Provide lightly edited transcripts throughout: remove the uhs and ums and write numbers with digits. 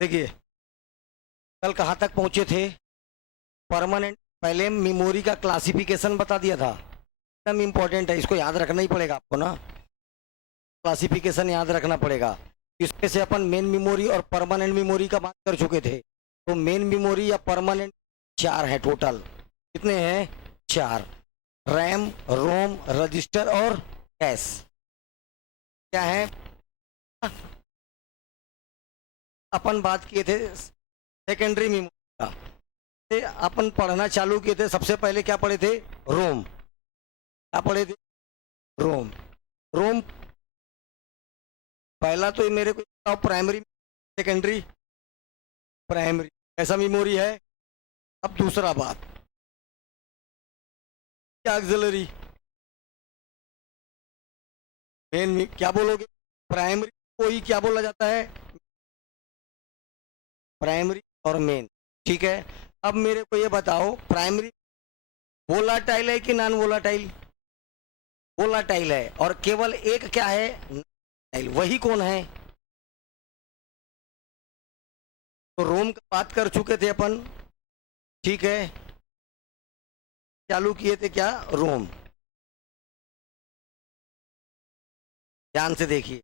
देखिए, कल कहाँ तक पहुंचे थे? परमानेंट। पहले मेमोरी का क्लासिफिकेशन बता दिया था, एकदम इम्पोर्टेंट है, इसको याद रखना ही पड़ेगा आपको ना। क्लासिफिकेशन याद रखना पड़ेगा। इसमें से अपन मेन मेमोरी और परमानेंट मेमोरी का बात कर चुके थे। तो मेन मेमोरी या परमानेंट 4 है टोटल। कितने हैं? 4। रैम, रोम, रजिस्टर और कैश। क्या है? अपन बात किए थे सेकेंडरी मेमोरी का। अपन पढ़ना चालू किए थे, सबसे पहले क्या पढ़े थे? रोम। क्या पढ़े थे? रोम। रोम पहला तो ये मेरे को बताओ, प्राइमरी सेकेंडरी? प्राइमरी ऐसा मेमोरी है। अब दूसरा बात, क्या ऑक्सिलरी? मेन क्या बोलोगे? प्राइमरी को ही क्या बोला जाता है? प्राइमरी और मेन। ठीक है, अब मेरे को ये बताओ, प्राइमरी वोलाटाइल है कि नॉन वोलाटाइल? वोलाटाइल है। और केवल एक क्या है? वही कौन है? तो रोम का बात कर चुके थे अपन। ठीक है, चालू किए थे क्या? रोम। ध्यान से देखिए,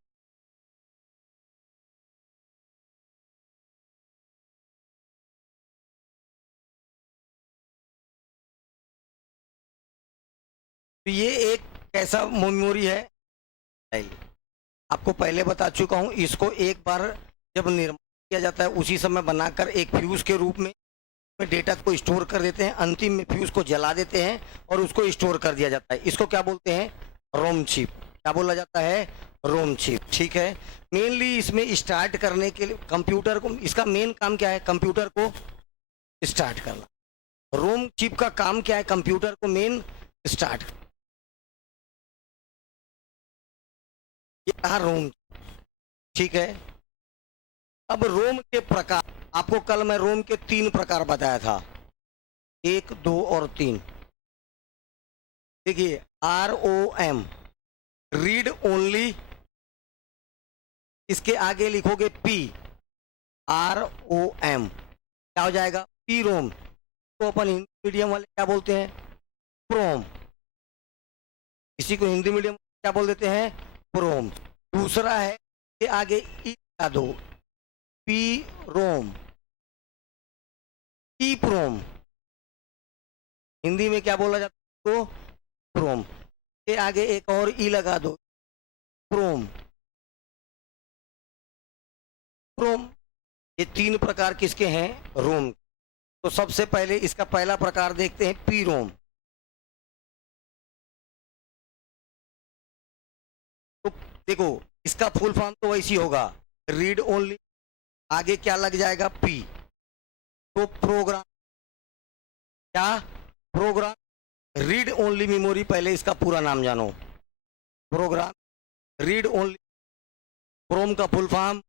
तो ये एक कैसा मेमोरी है? आपको पहले बता चुका हूं, इसको एक बार जब निर्माण किया जाता है उसी समय बनाकर एक फ्यूज के रूप में डेटा को स्टोर कर देते हैं। अंतिम में फ्यूज को जला देते हैं और उसको स्टोर कर दिया जाता है। इसको क्या बोलते हैं? ROM chip. क्या बोला जाता है? ROM chip. ठीक है, मेनली इसमें स्टार्ट करने के लिए कंप्यूटर को, इसका मेन काम क्या है? कंप्यूटर को स्टार्ट करना। रोम चिप का काम क्या है? कंप्यूटर को मेन स्टार्ट। ये रहा रोम। ठीक है, अब रोम के प्रकार, आपको कल मैं रोम के 3 प्रकार बताया था, 1, 2 और 3। देखिए, ROM रीड ओनली, इसके आगे लिखोगे P, ROM क्या हो जाएगा? P रोम। तो अपन हिंदी मीडियम वाले क्या बोलते हैं? प्रोम। इसी को हिंदी मीडियम क्या बोल देते हैं? प्रोम। दूसरा है, इसके आगे ई लगा दो, पी रोम, ई प्रोम। हिंदी में क्या बोला जाता है? तो प्रोम। के आगे एक और ई लगा दो, प्रोम। प्रोम। ये 3 प्रकार किसके हैं? रोम। तो सबसे पहले इसका पहला प्रकार देखते हैं, पी रोम। तो देखो, इसका फुल फॉर्म तो वैसी होगा, रीड ओनली, आगे क्या लग जाएगा? पी। तो प्रोग्राम, क्या? Program read only memory. पहले इसका पूरा नाम जानो, प्रोग्राम रीड ओनली। प्रोम का full form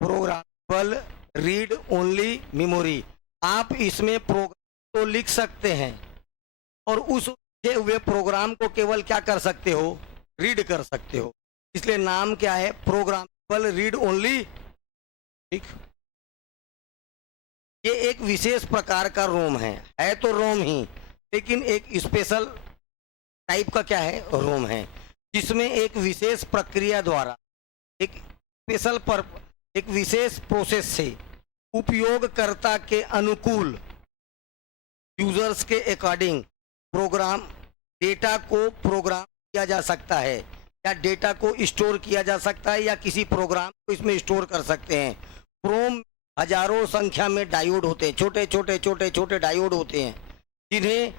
programmable read only memory. आप इसमें प्रोग्राम तो लिख सकते हैं और उस लिखे हुए प्रोग्राम को केवल क्या कर सकते हो? रीड कर सकते हो। इसलिए नाम क्या है? Programmable read only. ठीक, ये एक विशेष प्रकार का रोम है तो रोम ही, लेकिन एक स्पेशल टाइप का क्या है? रोम है, जिसमें एक विशेष प्रक्रिया द्वारा एक स्पेशल पर एक विशेष प्रोसेस से उपयोगकर्ता के अनुकूल, यूजर्स के अकॉर्डिंग प्रोग्राम डेटा को प्रोग्राम किया जा सकता है, या डेटा को स्टोर किया जा सकता है, या किसी प्रोग्राम को इसमें स्टोर कर सकते हैं। प्रोम हजारों संख्या में डायोड होते हैं, छोटे छोटे छोटे छोटे डायोड होते हैं, जिन्हें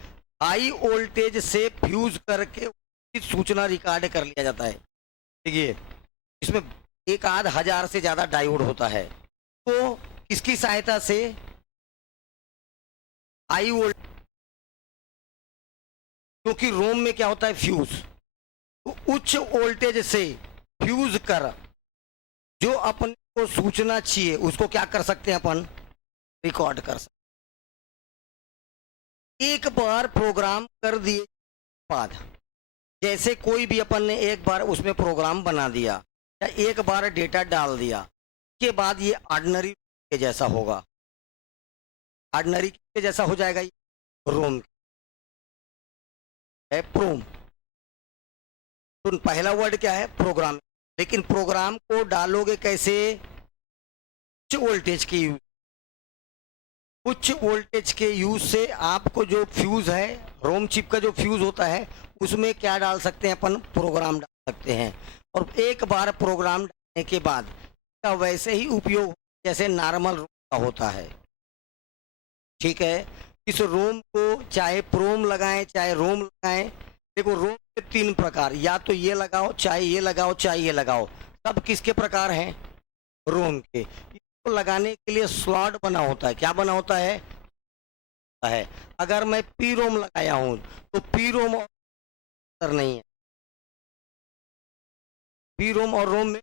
हाई वोल्टेज से फ्यूज करके सूचना रिकॉर्ड कर लिया जाता है। देखिए, इसमें 1,000 से ज्यादा डायोड होता है। तो किसकी सहायता से? हाई वोल्टेज, क्योंकि रोम में क्या होता है? फ्यूज। तो उच्च वोल्टेज से फ्यूज कर जो अपन को सूचना चाहिए उसको क्या कर सकते हैं? अपन रिकॉर्ड कर सकते। एक बार प्रोग्राम कर दिए बाद, जैसे कोई भी अपन ने एक बार उसमें प्रोग्राम बना दिया या एक बार डेटा डाल दिया, के बाद ये ऑर्डिनरी के जैसा होगा, ऑर्डिनरी के जैसा हो जाएगा ये रोम है प्रोम। तो पहला वर्ड क्या है? प्रोग्राम। लेकिन प्रोग्राम को डालोगे कैसे? उच्च वोल्टेज की यूज, उच्च वोल्टेज के यूज से आपको जो फ्यूज है, रोम चिप का जो फ्यूज होता है, उसमें क्या डाल सकते हैं अपन? प्रोग्राम डाल सकते हैं। और एक बार प्रोग्राम डालने के बाद का वैसे ही उपयोग जैसे नॉर्मल रोम का होता है। ठीक है, इस रोम को चाहे प्रोम लगाएं चाहे रोम लगाएं, देखो रोम के 3 प्रकार, या तो ये लगाओ, चाहे ये लगाओ, चाहे ये लगाओ, सब किसके प्रकार हैं? रोम के। इसको लगाने के लिए स्लॉट बना होता है। क्या बना होता है? अगर मैं पी रोम लगाया हूं तो पी रोम और अंतर नहीं है, पी रोम और रोम में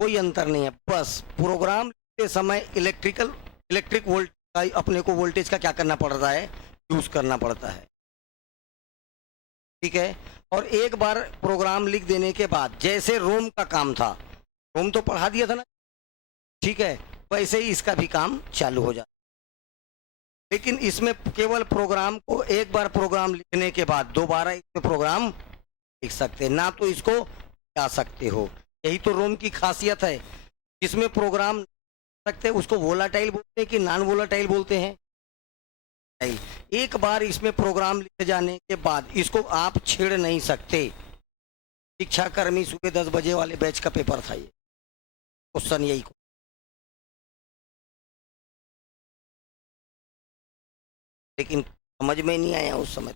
कोई अंतर नहीं है। बस प्रोग्राम के समय इलेक्ट्रिक वोल्ट का अपने को वोल्टेज का क्या करना पड़ता है? यूज करना पड़ता है। ठीक है, और एक बार प्रोग्राम लिख देने के बाद जैसे रोम का काम था, रोम तो पढ़ा दिया था ना, ठीक है, वैसे ही इसका भी काम चालू हो जाता। लेकिन इसमें केवल प्रोग्राम को एक बार प्रोग्राम लिखने के बाद दोबारा इसमें प्रोग्राम लिख सकते हैं, ना तो इसको जा सकते हो। यही तो रोम की खासियत है। जिसमें प्रोग्राम सकते हैं उसको वोलाटाइल बोलते हैं कि नॉन वोलाटाइल बोलते हैं? एक बार इसमें प्रोग्राम लिखे जाने के बाद इसको आप छेड़ नहीं सकते। शिक्षाकर्मी सुबह 10 बजे वाले बैच का पेपर था ये, क्वेश्चन यही। लेकिन समझ में नहीं आया उस समय।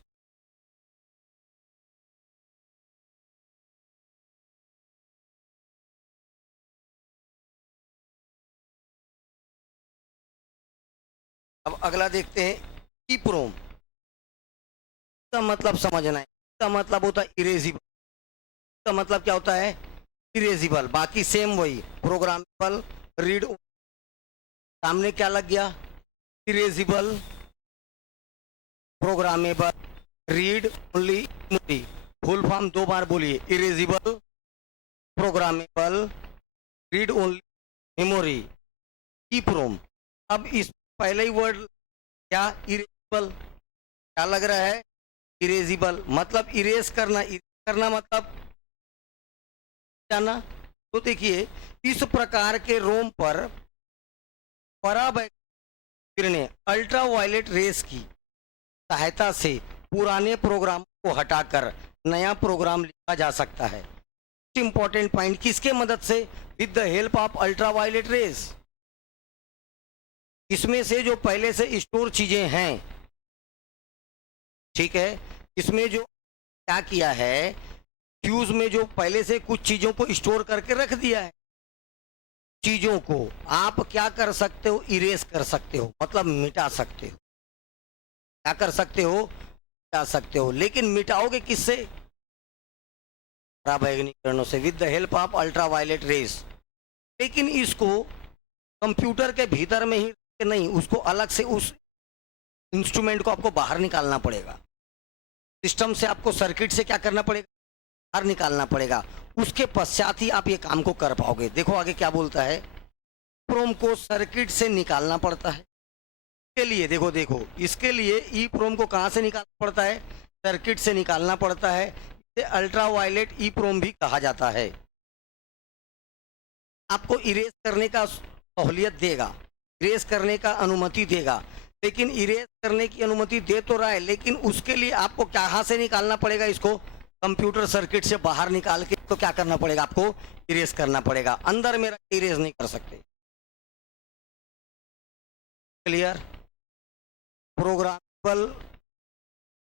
अब अगला देखते हैं ईप्रोम का मतलब समझना है। इसका मतलब होता है इरेजिबल। इसका मतलब क्या होता है? इरेजिबल। बाकी सेम वही, प्रोग्रामेबल, रीड। सामने क्या लग गया? Erasable, programmable, read only memory. Full form 2 बार बोलिए, erasable, programmable, read only memory, EPROM. अब इस पहले ही वर्ड क्या? इरेजिबल। क्या लग रहा है? इरेजिबल मतलब इरेज करना। इरेज करना मतलब जाना। तो देखिए, इस प्रकार के रोम पर पराबैंगनी किरणें, अल्ट्रावायलेट रेस की सहायता से पुराने प्रोग्राम को हटाकर नया प्रोग्राम लिखा जा सकता है। इंपॉर्टेंट पॉइंट, किसके मदद से? With the help of ultraviolet rays. इसमें से जो पहले से स्टोर चीजें हैं, ठीक है, इसमें जो क्या किया है, फ्यूज में जो पहले से कुछ चीजों को स्टोर करके रख दिया है, चीजों को आप क्या कर सकते हो? इरेज कर सकते हो, मतलब मिटा सकते हो। क्या कर सकते हो? मिटा सकते हो। लेकिन मिटाओगे किससे? पराबैंगनी किरणों से, with the help of ultraviolet rays. लेकिन इसको कंप्यूटर के भीतर में ही नहीं, उसको अलग से उस इंस्ट्रूमेंट को आपको बाहर निकालना पड़ेगा। सिस्टम से आपको सर्किट से क्या करना पड़ेगा? बाहर निकालना पड़ेगा। उसके पश्चात ही आप ये काम को कर पाओगे। देखो आगे क्या बोलता है। प्रोम को सर्किट से निकालना पड़ता है। इसके लिए देखो इसके लिए ई प्रोम को कहाँ से निकालना पड़ता है? सर्किट से निकालना पड़ता है। इसे अल्ट्रावायलेट ई प्रोम भी कहा जाता है। आपको इरेज करने का सहूलियत देगा, इरेज करने का अनुमति देगा। लेकिन इरेज करने की अनुमति दे तो रहा है, लेकिन उसके लिए आपको कहाँ से निकालना पड़ेगा? इसको कंप्यूटर सर्किट से बाहर निकाल के तो क्या करना पड़ेगा? आपको इरेज करना पड़ेगा। अंदर में रख इरेज नहीं कर सकते। क्लियर? प्रोग्रामेबल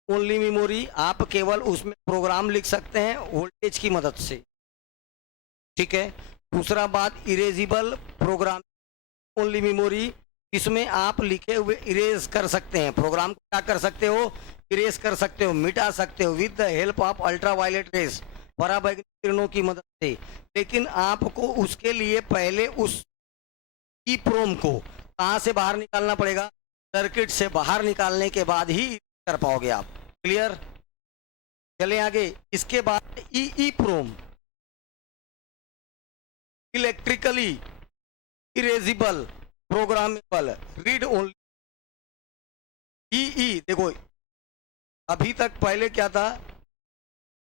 ओनली मेमोरी, आप केवल उसमें प्रोग्राम लिख सकते हैं वोल्टेज की मदद से। ठीक है। दूसरा बात, इरेजिबल प्रोग्राम ओनली मेमोरी, इसमें आप लिखे हुए इरेज कर सकते हैं। प्रोग्राम को क्या कर सकते हो? इरेज कर सकते हो, मिटा सकते हो, with the help of ultraviolet rays, पराबैंगनी किरणों की मदद से। लेकिन आपको उसके लिए पहले उस ईप्रोम को कहाँ से बाहर निकालना पड़ेगा? सर्किट से बाहर निकालने के बाद ही कर पाओगे आप। क्लियर? चले आगे। इसके बाद EPROM electrically erasable, programmable, read only. ई देखो, अभी तक पहले क्या था,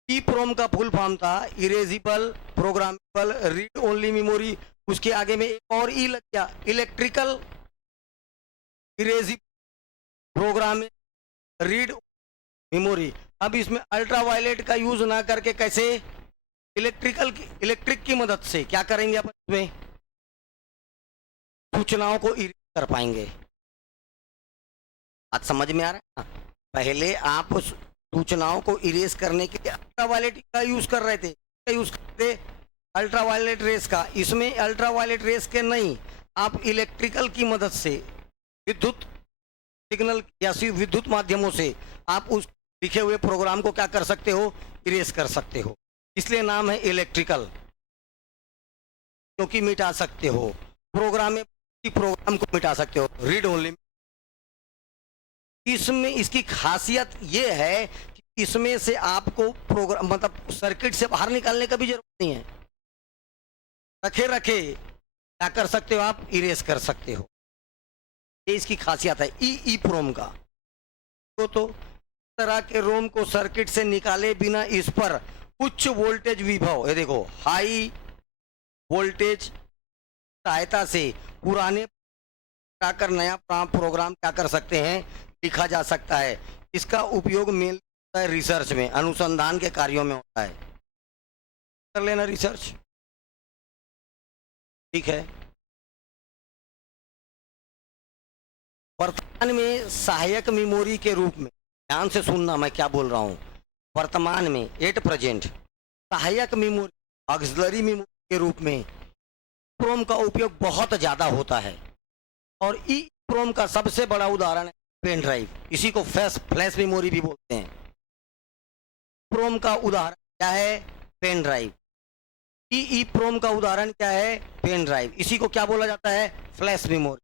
ई प्रोम का फुल फॉर्म था erasable, programmable, read only memory. उसके आगे में एक और ई लग गया, electrical, erasable, program, read memory. अब इसमें अल्ट्रावायलेट का यूज ना करके कैसे इलेक्ट्रिक की मदद से क्या करेंगे अपन, इसमें सूचनाओं को इरेज कर पाएंगे। आज समझ में आ रहा है ना? पहले आप उस सूचनाओं को इरेज करने के लिए अल्ट्रावायलेट का यूज कर रहे थे, यूज करते अल्ट्रावायलेट रेस का। इसमें अल्ट्रावायलेट रेस के नहीं, आप इलेक्ट्रिकल की मदद से, विद्युत सिग्नल या विद्युत माध्यमों से आप उस लिखे हुए प्रोग्राम को क्या कर सकते हो, इरेज कर सकते हो। इसलिए नाम है इलेक्ट्रिकल, क्योंकि मिटा सकते हो। प्रोग्राम को मिटा सकते हो, रीड ओनली। इसमें इसकी खासियत ये है कि इसमें से आपको प्रोग्राम मतलब सर्किट से बाहर निकालने का भी जरूरत नहीं है। रखे रखे क्या कर सकते हो, आप इरेज कर सकते हो। ये इसकी खासियत है ई प्रोम का। तो तरह के रोम को सर्किट से निकाले बिना इस पर उच्च वोल्टेज विभव, ये देखो, हाई वोल्टेज सहायता से पुराने कर नया प्रोग्राम क्या कर सकते हैं, लिखा जा सकता है। इसका उपयोग मिलता है रिसर्च में, अनुसंधान के कार्यों में होता है। कर लेना रिसर्च, ठीक है। वर्तमान में सहायक मेमोरी के रूप में, ध्यान से सुनना मैं क्या बोल रहा हूँ, वर्तमान में एट प्रेजेंट सहायक मेमोरी, ऑक्सिलरी मेमोरी के रूप में प्रोम का उपयोग बहुत ज़्यादा होता है। और ई प्रोम का सबसे बड़ा उदाहरण है पेन ड्राइव, इसी को फ्लैश मेमोरी भी बोलते हैं। प्रोम का उदाहरण क्या है, पेन ड्राइव। ई प्रोम का उदाहरण क्या है, पेन ड्राइव। इसी को क्या बोला जाता है, फ्लैश मेमोरी।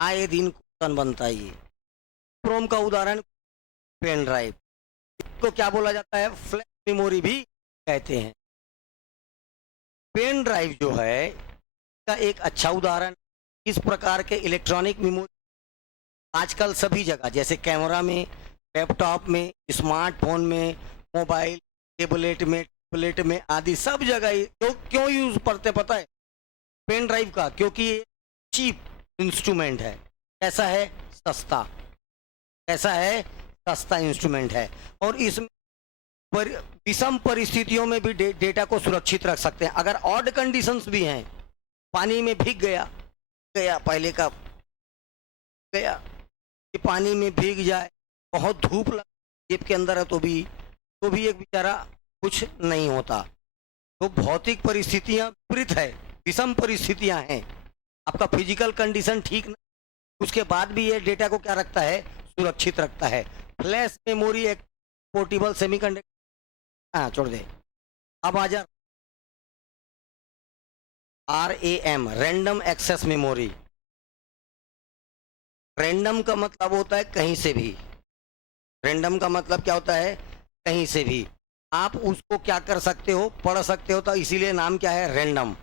आए दिन क्वेश्चन बनता है ये। प्रोम का उदाहरण पेन ड्राइव, इसको क्या बोला जाता है, फ्लैश मेमोरी भी कहते हैं। पेन ड्राइव जो है का एक अच्छा उदाहरण। इस प्रकार के इलेक्ट्रॉनिक मेमोरी आजकल सभी जगह, जैसे कैमरा में, लैपटॉप में, स्मार्टफोन में, मोबाइल, टेबलेट में आदि सब जगह क्यों यूज करते पता है, पेन ड्राइव का? क्योंकि ये चीप इंस्ट्रूमेंट है। कैसा है, सस्ता। कैसा है, सस्ता इंस्ट्रूमेंट है। और इसमें विषम परिस्थितियों में भी डेटा को सुरक्षित रख सकते हैं। अगर ऑड कंडीशंस भी हैं, पानी में भीग गया पहले का गया कि पानी में भीग जाए, बहुत धूप लग जेब के अंदर है तो भी एक बेचारा कुछ नहीं होता। तो भौतिक परिस्थितियां विपरीत है, विषम परिस्थितियां हैं, आपका फिजिकल कंडीशन ठीक नहीं, उसके बाद भी ये डेटा को क्या रखता है, सुरक्षित रखता है। फ्लैश मेमोरी एक पोर्टेबल सेमीकंडक्टर, हाँ छोड़ दे। अब आ जा RAM, random access memory. Random का मतलब होता है कहीं से भी। रैंडम का मतलब क्या होता है, कहीं से भी आप उसको क्या कर सकते हो, पढ़ सकते हो। तो इसीलिए नाम क्या है, रैंडम।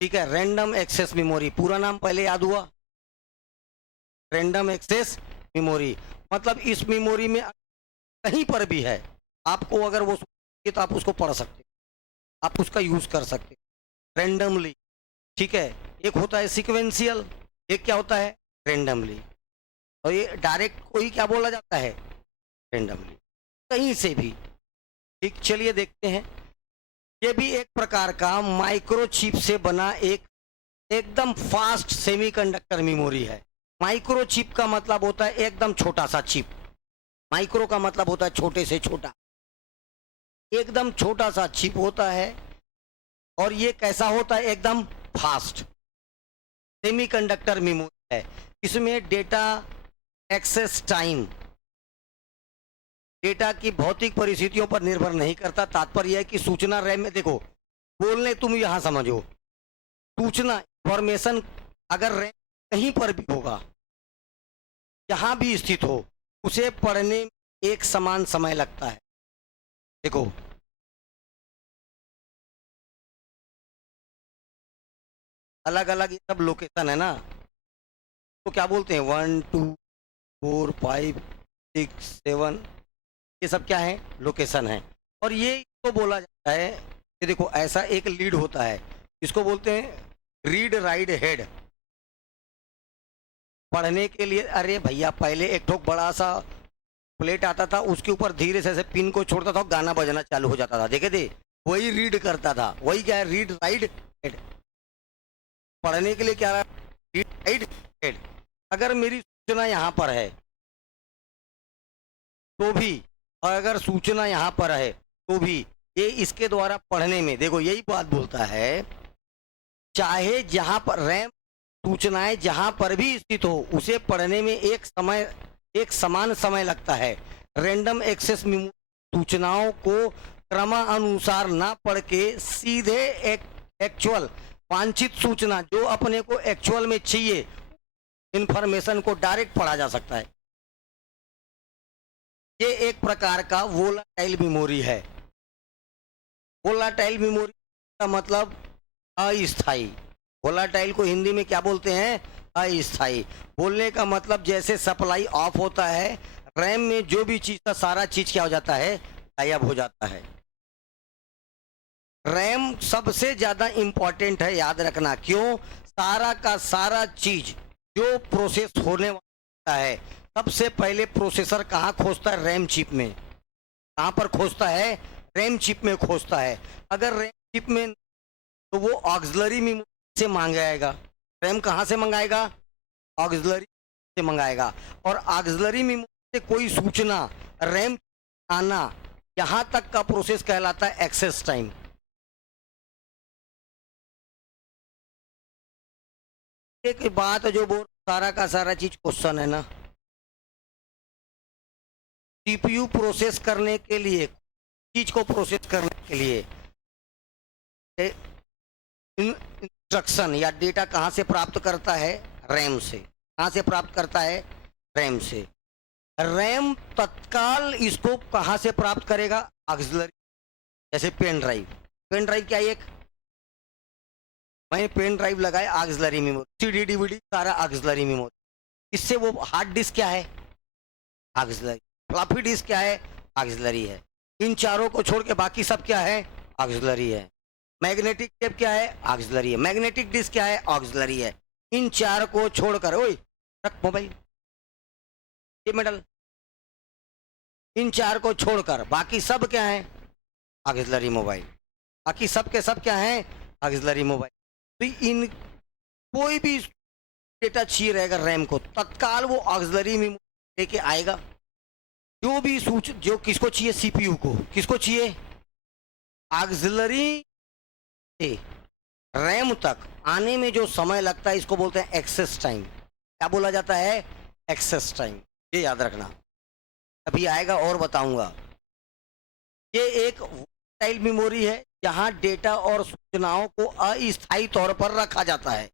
ठीक है, रैंडम एक्सेस मेमोरी। पूरा नाम पहले याद हुआ, रैंडम एक्सेस मेमोरी। मतलब इस मेमोरी में कहीं पर भी है, आपको अगर वो तो आप उसको पढ़ सकते हो, आप उसका यूज कर सकते हो रैंडमली। ठीक है, एक होता है सीक्वेंशियल, एक क्या होता है, रैंडमली। और ये डायरेक्ट कोई क्या बोला जाता है, रैंडमली, कहीं से भी। ठीक, चलिए देखते हैं। ये भी एक प्रकार का माइक्रोचिप से बना एक एकदम फास्ट सेमीकंडक्टर मेमोरी है। माइक्रोचिप का मतलब होता है एकदम छोटा सा चिप। माइक्रो का मतलब होता है छोटे से छोटा, एकदम छोटा सा चिप होता है। और ये कैसा होता है, एकदम फास्ट सेमीकंडक्टर मेमोरी है। इसमें डेटा एक्सेस टाइम डेटा की भौतिक परिस्थितियों पर निर्भर नहीं करता। तात्पर्य है कि सूचना रैम में, देखो बोलने तुम यहां समझो, सूचना इंफॉर्मेशन अगर रैम कहीं पर भी होगा, जहां भी स्थित हो, उसे पढ़ने में एक समान समय लगता है। देखो अलग अलग ये सब लोकेशन है ना, तो क्या बोलते हैं 1 2 4 5 6 7, ये सब क्या है, लोकेशन है। और ये इसको बोला जाता है कि देखो ऐसा एक लीड होता है, इसको बोलते हैं रीड राइट हेड। पढ़ने के लिए, अरे भैया पहले एक ठोक बड़ा सा प्लेट आता था, उसके ऊपर धीरे से ऐसे पिन को छोड़ता था, गाना बजना चालू हो जाता था, देखे थे, वही रीड करता था, वही क्या है, रीड राइट हेड। पढ़ने के लिए क्या है, रीड राइट हेड। अगर मेरी सूचना यहाँ पर है तो भी, और अगर सूचना यहाँ पर है तो भी, ये इसके द्वारा पढ़ने में, देखो यही बात बोलता है, चाहे जहां पर रैम सूचनाएं जहां पर भी स्थित हो, उसे पढ़ने में एक समान समय लगता है। रैंडम एक्सेस मेमोरी सूचनाओं को क्रमानुसार ना पढ़ के सीधे एक्चुअल वांछित सूचना जो अपने को एक्चुअल में चाहिए इंफॉर्मेशन को डायरेक्ट पढ़ा जा सकता है। ये एक प्रकार का वोलाटाइल मेमोरी है। वोलाटाइल मेमोरी का मतलब अस्थाई। वोलाटाइल को हिंदी में क्या बोलते हैं, अस्थाई। बोलने का मतलब जैसे सप्लाई ऑफ होता है, रैम में जो भी चीज था सारा चीज क्या हो जाता है, गायब हो जाता है। रैम सबसे ज्यादा इंपॉर्टेंट है, याद रखना। क्यों, सारा का सारा चीज जो प्रोसेस होने वाला है, सबसे पहले प्रोसेसर कहाँ खोजता है, रैम चिप में। कहाँ पर खोजता है, रैम चिप में खोजता है। अगर रैम चिप में, तो वो ऑक्सिलरी मेमोरी से मंगाएगा। रैम कहाँ से मंगाएगा, ऑक्सिलरी से मंगाएगा। और ऑक्सिलरी मेमोरी से कोई सूचना रैम आना, यहाँ तक का प्रोसेस कहलाता है एक्सेस टाइम। एक बात जो बोल, सारा का सारा चीज क्वेश्चन है ना, सीपीयू प्रोसेस करने के लिए, चीज को प्रोसेस करने के लिए इंस्ट्रक्शन या डेटा कहाँ से प्राप्त करता है, रैम से। कहाँ से प्राप्त करता है, रैम से। रैम तत्काल इसको कहाँ से प्राप्त करेगा, ऑक्सिलरी, जैसे पेन ड्राइव। पेन ड्राइव क्या है, एक मैं पेन ड्राइव लगाए, ऑक्सिलरी मेमोरी, सीडी डीवीडी सारा ऑक्सिलरी मेमोरी। इससे वो हार्ड डिस्क क्या है, ऑक्सिलरी। फ्लॉपी डिस्क क्या है, ऑक्सिलरी है। इन चारों को छोड़ के बाकी सब क्या है, ऑक्सिलरी है। मैग्नेटिक टेप क्या है, ऑक्सिलरी है। मैग्नेटिक डिस्क क्या है, ऑक्सिलरी है। इन चार को छोड़कर, ओए रख मोबाइल, ये मेडल, इन चार को छोड़कर बाकी सब क्या है, ऑक्सिलरी मोबाइल। बाकी सब के सब क्या है, ऑक्सिलरी मोबाइल। तो इन कोई भी डेटा चाहिए रहेगा रैम को, तत्काल वो ऑक्सिलरी में लेके आएगा। जो भी जो किसको चाहिए, सीपीयू को, किसको चाहिए, ऑक्सिलरी से रैम तक आने में जो समय लगता है, इसको बोलते हैं एक्सेस टाइम। क्या बोला जाता है, एक्सेस टाइम। ये याद रखना, अभी आएगा और बताऊंगा। ये एक वोलेटाइल मेमोरी है जहां डेटा और सूचनाओं को अस्थायी तौर पर रखा जाता है।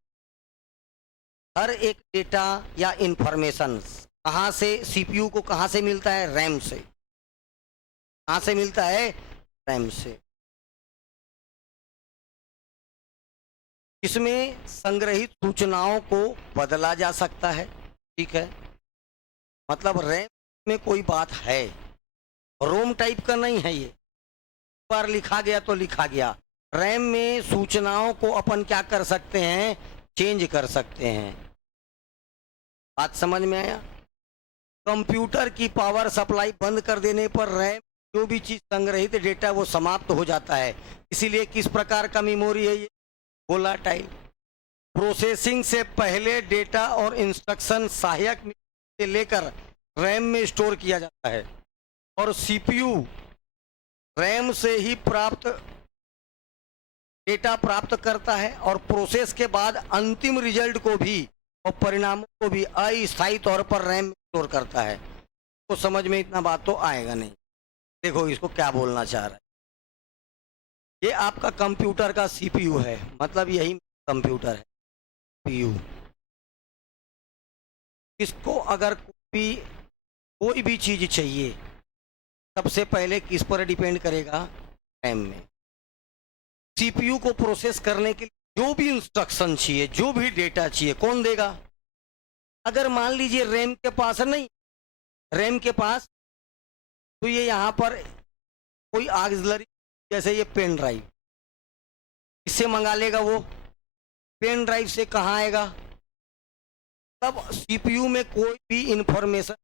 हर एक डेटा या इंफॉर्मेशन कहां से, सीपीयू को कहां से मिलता है, रैम से। कहां से मिलता है, रैम से। इसमें संग्रहित सूचनाओं को बदला जा सकता है, ठीक है। मतलब रैम में कोई बात है, रोम टाइप का नहीं है। ये एक बार लिखा गया तो लिखा गया। रैम में सूचनाओं को अपन क्या कर सकते हैं, चेंज कर सकते हैं। बात समझ में आया। कंप्यूटर की पावर सप्लाई बंद कर देने पर रैम जो भी चीज संग्रहित डेटा वो समाप्त हो जाता है। इसीलिए किस प्रकार का मेमोरी है ये, वोलाटाइल। प्रोसेसिंग से पहले डेटा और इंस्ट्रक्शन सहायक से लेकर रैम में स्टोर किया जाता है, और सीपीयू रैम से ही प्राप्त डेटा प्राप्त करता है, और प्रोसेस के बाद अंतिम रिजल्ट को भी और परिणामों को भी अस्थायी तौर पर रैम में स्टोर करता है। तो समझ में इतना बात तो आएगा नहीं। देखो इसको क्या बोलना चाह रहा है। ये आपका कंप्यूटर का सीपीयू है, मतलब यही कंप्यूटर है, सीपीयू। इसको अगर कोई भी चीज चाहिए, सबसे पहले किस पर डिपेंड करेगा, रैम में। सीपीयू को प्रोसेस करने के लिए जो भी इंस्ट्रक्शन चाहिए, जो भी डेटा चाहिए, कौन देगा? अगर मान लीजिए रैम के पास नहीं, रैम के पास, तो ये यहाँ पर कोई ऑक्सिलरी, जैसे ये पेन ड्राइव, इससे मंगा लेगा वो। पेन ड्राइव से कहाँ आएगा? तब सीपीयू में कोई भी इंफॉर्मेशन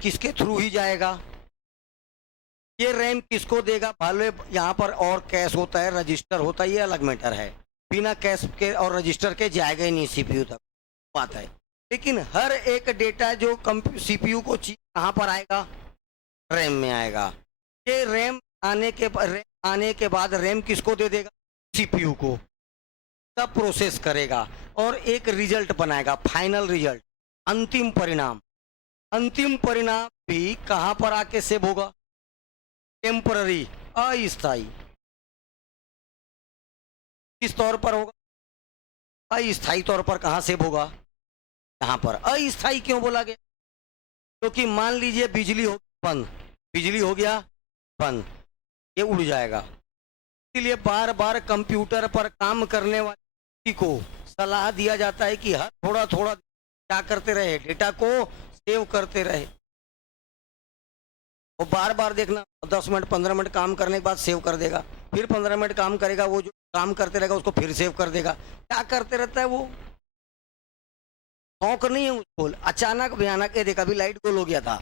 किसके थ्रू ही जाएगा? ये रैम किसको देगा? भले यहाँ पर और कैश होता है, रजिस्टर होता है, ये अलग मैटर है। बिना कैश के और रजिस्टर के जाएगा ही नहीं सीपीयू तक, बात है। लेकिन हर एक डेटा जो सीपीयू को कहाँ पर आएगा? रैम में आएगा। ये रैम आने के बाद रैम किसको दे देगा? सीपीयू को। तब प्रोसेस करेगा और एक रिजल्ट बनाएगा, फाइनल रिजल्ट, अंतिम परिणाम। अंतिम परिणाम भी कहाँ पर आके सेव होगा? टेम्पररी, अस्थायी। किस तौर पर होगा? अस्थायी तौर पर। कहाँ सेव होगा? यहाँ पर। अस्थायी क्यों बोला गया? क्योंकि मान लीजिए बिजली हो बंद, बिजली हो गया बंद, ये उड़ जाएगा। इसलिए बार बार कंप्यूटर पर काम करने वाले को सलाह दिया जाता है कि हर थोड़ा थोड़ा क्या करते रहे, डेटा को सेव करते रहे। वो बार बार देखना, 10 मिनट 15 मिनट काम करने के बाद सेव कर देगा, फिर 15 मिनट काम करेगा, वो जो काम करते रहेगा उसको फिर सेव कर देगा। क्या करते रहता है वो? शौक नहीं है उसको। अचानक भयानक, ये देखा अभी लाइट गोल हो गया था,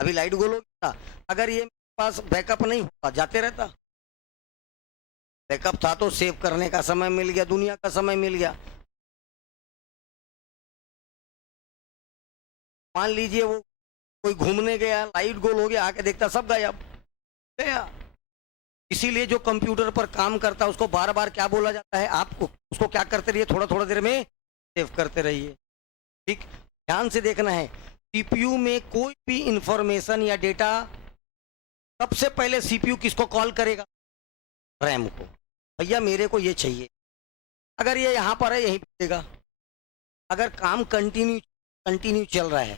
अभी लाइट गोल हो गया था। अगर ये पास बैकअप नहीं होता, जाते रहता। बैकअप था तो सेव करने का समय मिल गया, दुनिया का समय मिल गया। मान लीजिए वो कोई घूमने गया, लाइट गोल हो गया, आके देखता सब गायब गया। इसीलिए जो कंप्यूटर पर काम करता है उसको बार बार क्या बोला जाता है? आपको उसको क्या करते रहिए, थोड़ा थोड़ा देर में सेव करते रहिए। ठीक, ध्यान से देखना है। सीपीयू में कोई भी इंफॉर्मेशन या डेटा, सबसे पहले सीपीयू किसको कॉल करेगा? रैम को। भैया मेरे को ये चाहिए। अगर ये यहाँ पर है यहीं देगा। अगर काम कंटिन्यू चल रहा है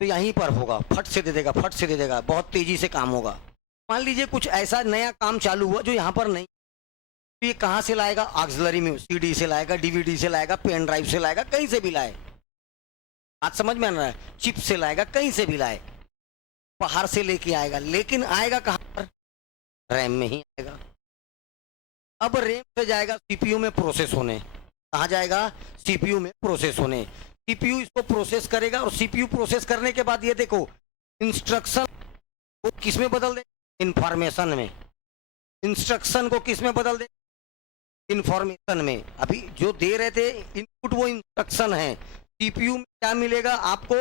तो यहीं पर होगा, फट से दे देगा, फट से दे देगा, बहुत तेजी से काम होगा। मान लीजिए कुछ ऐसा नया काम चालू हुआ जो यहाँ पर नहीं, तो ये कहाँ से लाएगा? ऑक्सिलरी में, सीडी से लाएगा, डीवीडी से लाएगा, पेन ड्राइव से लाएगा, कहीं से भी लाए। आज समझ में आ रहा है? चिप से लाएगा, कहीं से भी लाए, बाहर से लेके आएगा। लेकिन आएगा कहाँ पर? रैम में ही आएगा। अब रैम से जाएगा सीपीयू में प्रोसेस होने। कहाँ जाएगा? सीपीयू में प्रोसेस होने। सीपीयू इसको प्रोसेस करेगा और सीपीयू प्रोसेस करने के बाद ये देखो इंस्ट्रक्शन को किस में बदल दे? इंफॉर्मेशन में। इंस्ट्रक्शन को किस में बदल दे? इंफॉर्मेशन में। अभी जो दे रहे थे इनपुट वो इंस्ट्रक्शन है। सीपीयू में क्या मिलेगा आपको?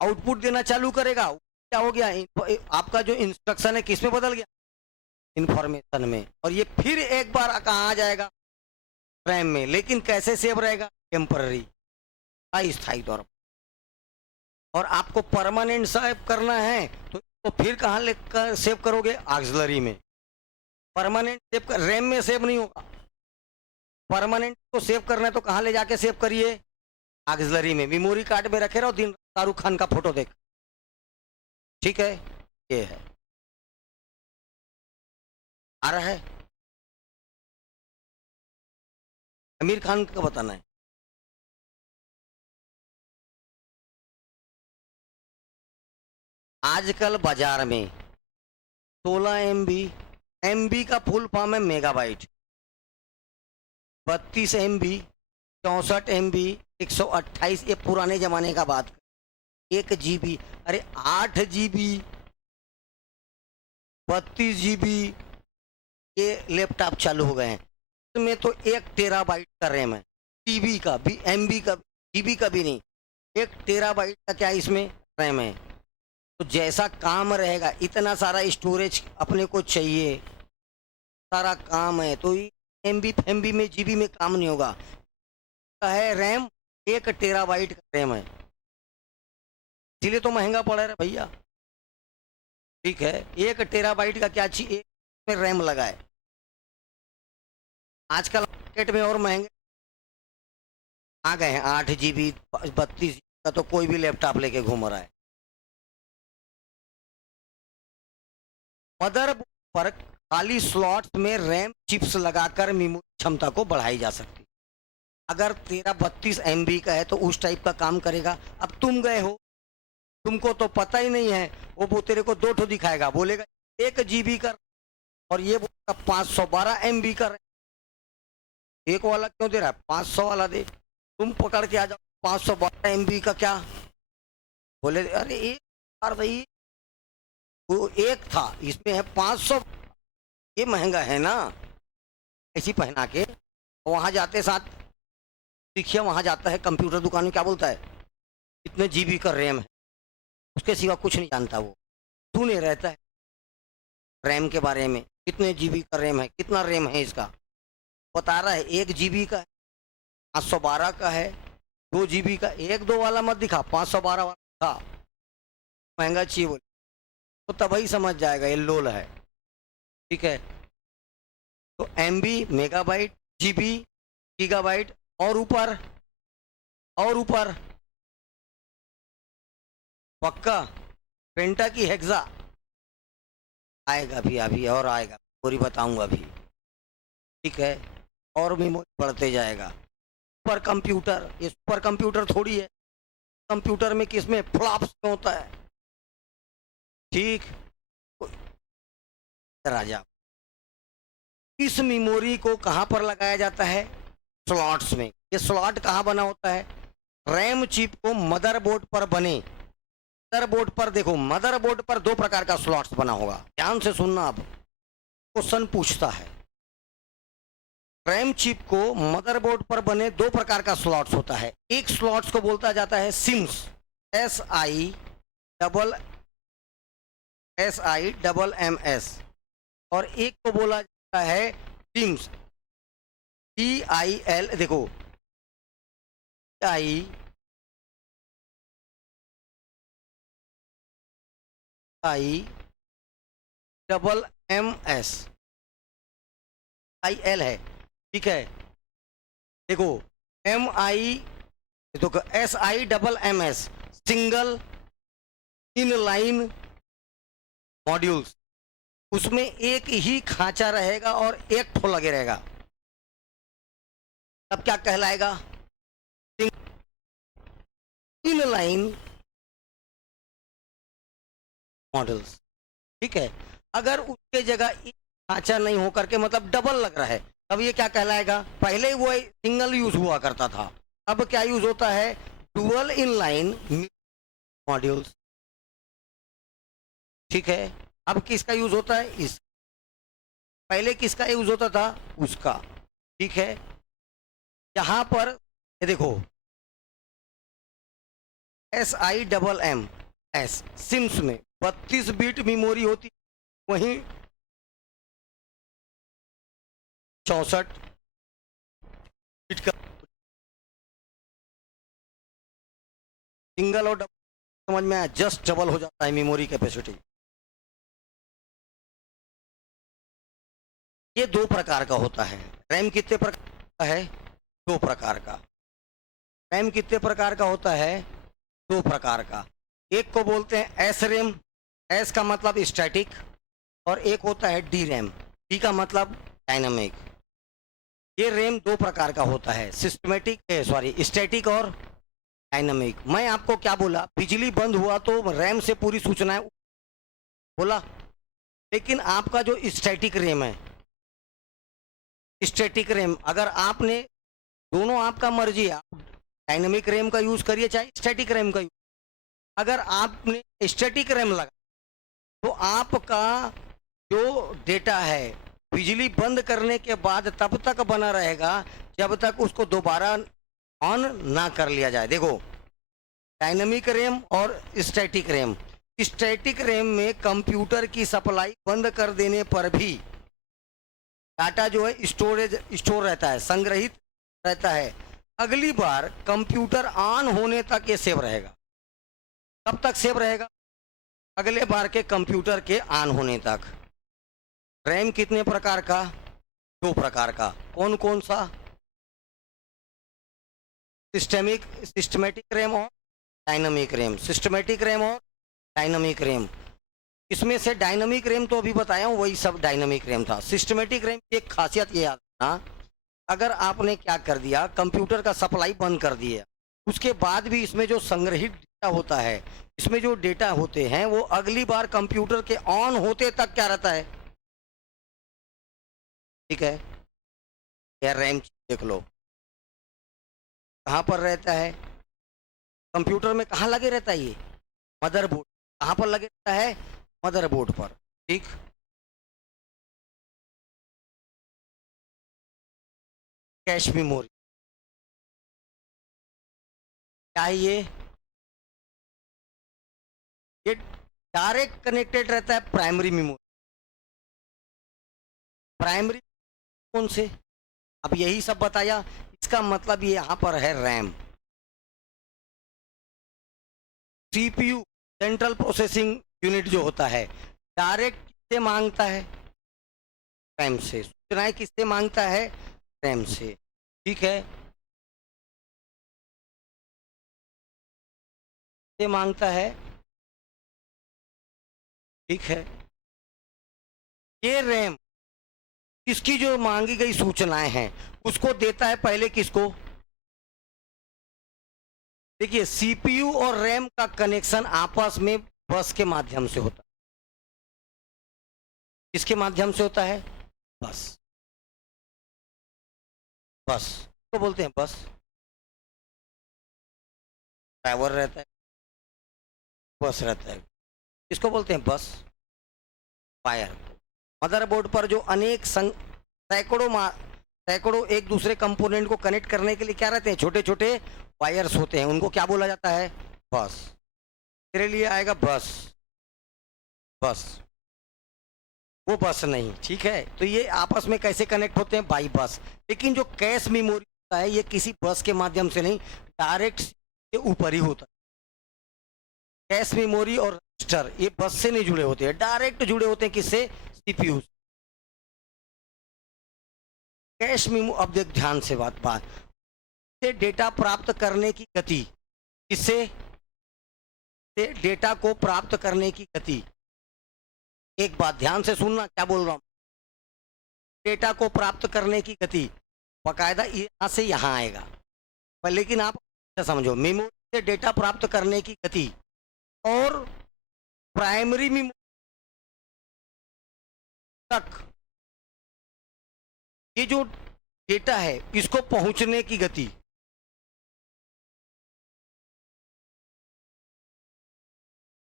आउटपुट देना चालू करेगा। क्या हो गया? आपका जो इंस्ट्रक्शन है किस में बदल गया? इंफॉर्मेशन में। और ये फिर एक बार कहाँ आ जाएगा? रैम में। लेकिन कैसे सेव रहेगा? टेम्पररी, अस्थायी तौर पर। और आपको परमानेंट सेव करना है तो फिर कहाँ लेकर सेव करोगे? ऑक्सिलरी में। परमानेंट सेव कर, रैम में सेव नहीं होगा। परमानेंट को सेव करना है तो कहाँ ले जाके सेव करिए? ऑक्सिलरी में। मेमोरी कार्ड में रखे रहो, दिन शाहरुख खान का फोटो देख। ठीक है, ये है। आ रहा है? आमिर खान का बताना है। आजकल बाजार में 16 MB, MB का फुल फॉर्म है मेगाबाइट, 32 MB, 64 MB, 128, ये पुराने जमाने का बात। 1 GB, अरे 8 GB, 32 GB, ये लैपटॉप चालू हो गए हैं। इसमें तो 1 टेराबाइट का रैम है। टीबी का भी, MB का, GB का भी नहीं, 1 टेराबाइट का क्या इसमें रैम है। तो जैसा काम रहेगा, इतना सारा स्टोरेज अपने को चाहिए, सारा काम है, तो MB में, GB में काम नहीं होगा। है रैम 1 टेराबाइट का रैम है, इसलिए तो महंगा पड़ रहा है भैया। ठीक है, 1 टेराबाइट का क्या चाहिए? में रैम लगा है। आजकल मार्केट में और महंगे आ गए हैं। 8 GB, 32 का तो कोई भी लैपटॉप लेके घूम रहा है। मदरबोर्ड पर खाली स्लॉट्स में रैम चिप्स लगाकर मेमोरी क्षमता को बढ़ाई जा सकती है। अगर तेरा 32 MB का है तो उस टाइप का काम करेगा। अब तुम गए हो, तुमको तो पता ही नहीं है, वो तेरे को 2 दिखाएगा, बोलेगा 1 GB का, और ये बोलेगा 512 MB का। एक वाला क्यों दे रहा है, 500 वाला दे। तुम पकड़ के आ जाओ 512 MB का क्या, बोले अरे एक बार भाई वो एक था, इसमें है 500, ये महंगा है ना। ऐसी पहना के वहां जाते साथ देखिए, वहां जाता है कंप्यूटर दुकान में, क्या बोलता है कितने GB का रैम है, उसके सिवा कुछ नहीं जानता वो, सुने रहता है रैम के बारे में, कितने GB का रैम है, कितना रैम है इसका, बता रहा है 1 GB का है, 512 का है, 2 GB का। 1-2 वाला मत दिखा, 512 वाला था, महंगा चाहिए बोले, तो तभी समझ जाएगा ये लोल है। ठीक है, तो MB, मेगाबाइट, GB, गीगाबाइट, और ऊपर पक्का पेंटा की हेक्सा आएगा भी, अभी और आएगा, पूरी बताऊंगा अभी। ठीक है, और मेमोरी बढ़ते जाएगा। सुपर कंप्यूटर, ये सुपर कंप्यूटर थोड़ी है, कंप्यूटर में किसमें फ्लॉप्स में होता है। ठीक, राजा इस मेमोरी को कहां पर लगाया जाता है, स्लॉट्स में। ये स्लॉट कहां बना होता है, रैम चिप को मदरबोर्ड पर बने, मदरबोर्ड पर देखो, मदरबोर्ड पर 2 प्रकार का स्लॉट्स बना होगा, ध्यान से सुनना। अब क्वेश्चन पूछता है, रैम चिप को मदरबोर्ड पर बने 2 प्रकार का स्लॉट्स होता है। एक स्लॉट्स को बोलता जाता है सिम्स, SIMMS, और एक को बोला जाता है टिम्स, TIL, देखो IMMS, IL है। ठीक है, देखो देखो SIMMS, single in line modules, उसमें एक ही खांचा रहेगा और एक ठो लगे रहेगा, तब क्या कहलाएगा, इन लाइन मॉडल्स। ठीक है, अगर उसके जगह एक खांचा नहीं होकर के मतलब डबल लग रहा है, तब ये क्या कहलाएगा, पहले वो सिंगल यूज हुआ करता था, अब क्या यूज होता है, डुअल इन लाइन मॉड्यूल्स। ठीक है, अब किसका यूज होता है, इस, पहले किसका यूज होता था, उसका। ठीक है, यहां पर ये देखो SIMMS, सिम्स में 32 बिट मेमोरी होती, वहीं 64 बिट का सिंगल और डबल, समझ में आया, जस्ट डबल हो जाता है मेमोरी कैपेसिटी। ये 2 प्रकार का होता है। रैम कितने प्रकार का है, 2 प्रकार का। रैम कितने प्रकार का होता है, 2 प्रकार का। एक को बोलते हैं एस रैम, एस का मतलब स्टैटिक, और एक होता है डी रैम, डी का मतलब डायनामिक। ये रैम 2 प्रकार का होता है, स्टैटिक और डायनामिक। मैं आपको क्या बोला, बिजली बंद हुआ तो रैम से पूरी सूचनाएं बोला, लेकिन आपका जो स्टैटिक रैम है, स्टैटिक रैम, अगर आपने दोनों, आपका मर्जी है, आप डायनामिक रैम का यूज करिए चाहे स्टैटिक रैम का यूज। अगर आपने स्टैटिक रैम लगा तो आपका जो डेटा है बिजली बंद करने के बाद तब तक बना रहेगा जब तक उसको दोबारा ऑन ना कर लिया जाए। देखो, डायनामिक रैम और स्टैटिक रैम, स्टैटिक रैम में कंप्यूटर की सप्लाई बंद कर देने पर भी डाटा जो है स्टोर रहता है, संग्रहित रहता है, अगली बार कंप्यूटर ऑन होने तक ये सेव रहेगा। कब तक सेव रहेगा, अगले बार के कंप्यूटर के ऑन होने तक। रैम कितने प्रकार का, 2 प्रकार का। कौन कौन सा, सिस्टमेटिक रैम और डायनामिक रैम, सिस्टमेटिक रैम और डायनामिक रैम। इसमें से डायनामिक रैम तो अभी बताया हूँ, वही सब डायनामिक रैम था। सिस्टमेटिक रैम की एक खासियत ये याद रखना, अगर आपने क्या कर दिया, कंप्यूटर का सप्लाई बंद कर दिया, उसके बाद भी इसमें जो संग्रहित डेटा होता है, इसमें जो डेटा होते हैं, वो अगली बार कंप्यूटर के ऑन होते तक क्या रहता है, ठीक है। या रैम देख लो कहाँ पर रहता है, कंप्यूटर में कहाँ लगे रहता है ये, मदरबोर्ड। कहाँ पर लगे रहता है, मदरबोर्ड पर, ठीक। कैश मेमोरी क्या है ये डायरेक्ट कनेक्टेड रहता है प्राइमरी मेमोरी। प्राइमरी कौन से, अब यही सब बताया, इसका मतलब ये यहाँ पर है RAM. CPU central processing unit जो होता है, डायरेक्ट किससे मांगता है, रैम से। सूचनाएं किससे मांगता है, रैम से, ठीक है। से मांगता है, ठीक है। ये रैम इसकी जो मांगी गई सूचनाएं हैं उसको देता है पहले किसको, देखिए सीपीयू और रैम का कनेक्शन आपस में बस के माध्यम से होता है। किसके माध्यम से होता है, बस। बस तो बोलते हैं बस, ड्राइवर रहता है, बस रहता है, इसको बोलते हैं बस। वायर, मदरबोर्ड पर जो अनेक सैकड़ों एक दूसरे कंपोनेंट को कनेक्ट करने के लिए क्या रहते हैं, छोटे छोटे वायर्स होते हैं, उनको क्या बोला जाता है, बस। तेरे लिए आएगा बस, बस वो बस नहीं, ठीक है। तो ये आपस में कैसे कनेक्ट होते हैं, बाई बस। लेकिन जो कैश मेमोरी होता है ये किसी बस के माध्यम से नहीं, डायरेक्ट के ऊपर ही होता है। कैश मेमोरी और रजिस्टर ये बस से नहीं जुड़े होते हैं, डायरेक्ट जुड़े होते हैं किससे, सीपीयू। कैश मेमो, अब देख ध्यान से बात से डेटा प्राप्त करने की गति, किससे, से डेटा को प्राप्त करने की गति। एक बात ध्यान से सुनना क्या बोल रहा हूं, डेटा को प्राप्त करने की गति बाकायदा यहां से यहां आएगा, पर लेकिन आप समझो, मेमोरी से डेटा प्राप्त करने की गति और प्राइमरी मेमोरी तक ये जो डेटा है इसको पहुंचने की गति,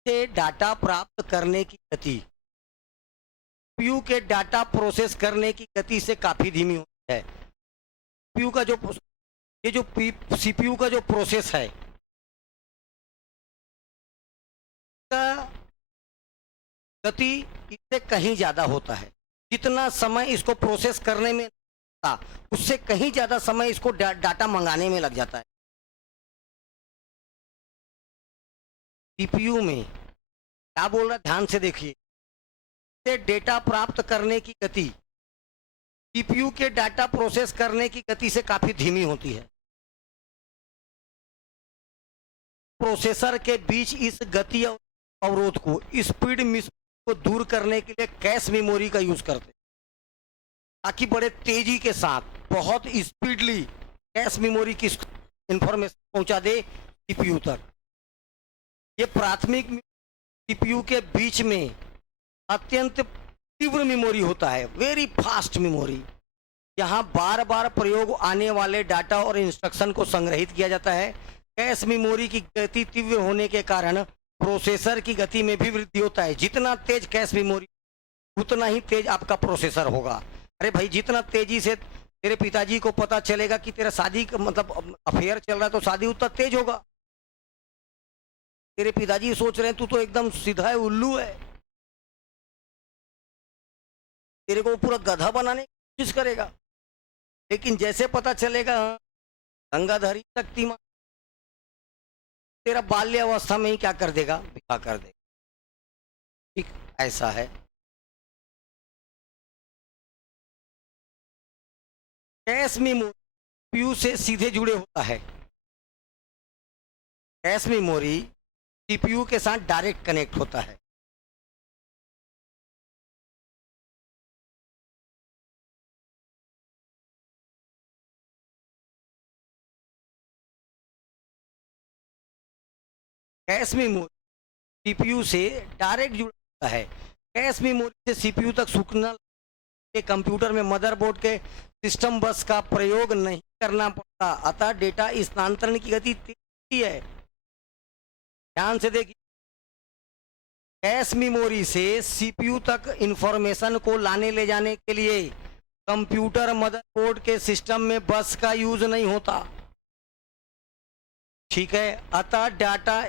से डाटा प्राप्त करने की गति सीपीयू के डाटा प्रोसेस करने की गति से काफी धीमी होती है। सीपीयू का जो ये जो सीपीयू का जो प्रोसेस है का गति इससे कहीं ज्यादा होता है। जितना समय इसको प्रोसेस करने में था उससे कहीं ज्यादा समय इसको डाटा मंगाने में लग जाता है। सीपीयू में क्या बोल रहा है, ध्यान से देखिए, से डेटा प्राप्त करने की गति सीपीयू के डाटा प्रोसेस करने की गति से काफी धीमी होती है। प्रोसेसर के बीच इस गति अवरोध को, स्पीड मिस को दूर करने के लिए कैश मेमोरी का यूज करते हैं, ताकि बड़े तेजी के साथ बहुत स्पीडली कैश मेमोरी की इंफॉर्मेशन पहुंचा दे सीपीयू तक। ये प्राथमिक सीपीयू के बीच में अत्यंत तीव्र मेमोरी होता है, वेरी फास्ट मेमोरी। यहाँ बार बार प्रयोग आने वाले डाटा और इंस्ट्रक्शन को संग्रहित किया जाता है। कैश मेमोरी की गति तीव्र होने के कारण प्रोसेसर की गति में भी वृद्धि होता है। जितना तेज कैश मेमोरी उतना ही तेज आपका प्रोसेसर होगा। अरे भाई, जितना तेजी से तेरे पिताजी को पता चलेगा कि तेरा शादी मतलब अफेयर चल रहा है तो शादी उतना तेज होगा। तेरे पिताजी सोच रहे हैं तू तो एकदम सीधा है, उल्लू है, तेरे को पूरा गधा बनाने की कोशिश करेगा। लेकिन जैसे पता चलेगा गंगाधरी शक्तिमान, तेरा बाल्य अवस्था में ही क्या कर देगा, विवाह कर देगा। ठीक ऐसा है। कैश मेमोरी सीपीयू से सीधे जुड़े होता है। कैश मेमोरी सीपीयू के साथ डायरेक्ट कनेक्ट होता है। कैश मेमोरी सीपीयू से डायरेक्ट जुड़ा है। कैश मेमोरी से सीपीयू तक सूचना के कंप्यूटर में मदरबोर्ड के सिस्टम बस का प्रयोग नहीं करना पड़ता, अतः डेटा स्थानांतरण की गति तेज है। ध्यान से देखिए, कैश मेमोरी से सीपीयू तक इंफॉर्मेशन को लाने ले जाने के लिए कंप्यूटर मदरबोर्ड के सिस्टम में बस का यूज नहीं होता, ठीक है। अतः डाटा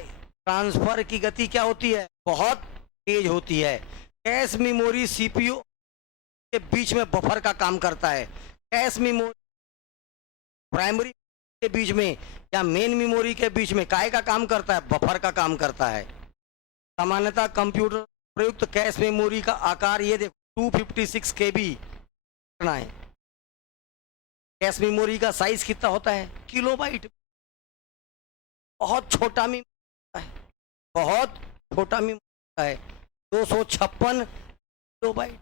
ट्रांसफर की गति क्या होती है, बहुत तेज होती है। कैश मेमोरी सीपीयू के बीच में बफर का काम करता है। कैश मेमोरी प्राइमरी के बीच में या मेन मेमोरी के बीच में काय का काम करता है, बफर का काम करता है। सामान्यतः कंप्यूटर प्रयुक्त कैश मेमोरी का आकार ये देखो 256 KB है। कैश मेमोरी का साइज कितना होता है, किलोबाइट। बहुत छोटा मेमोरी है, बहुत छोटा मेमोरी है, 256 किलोबाइट।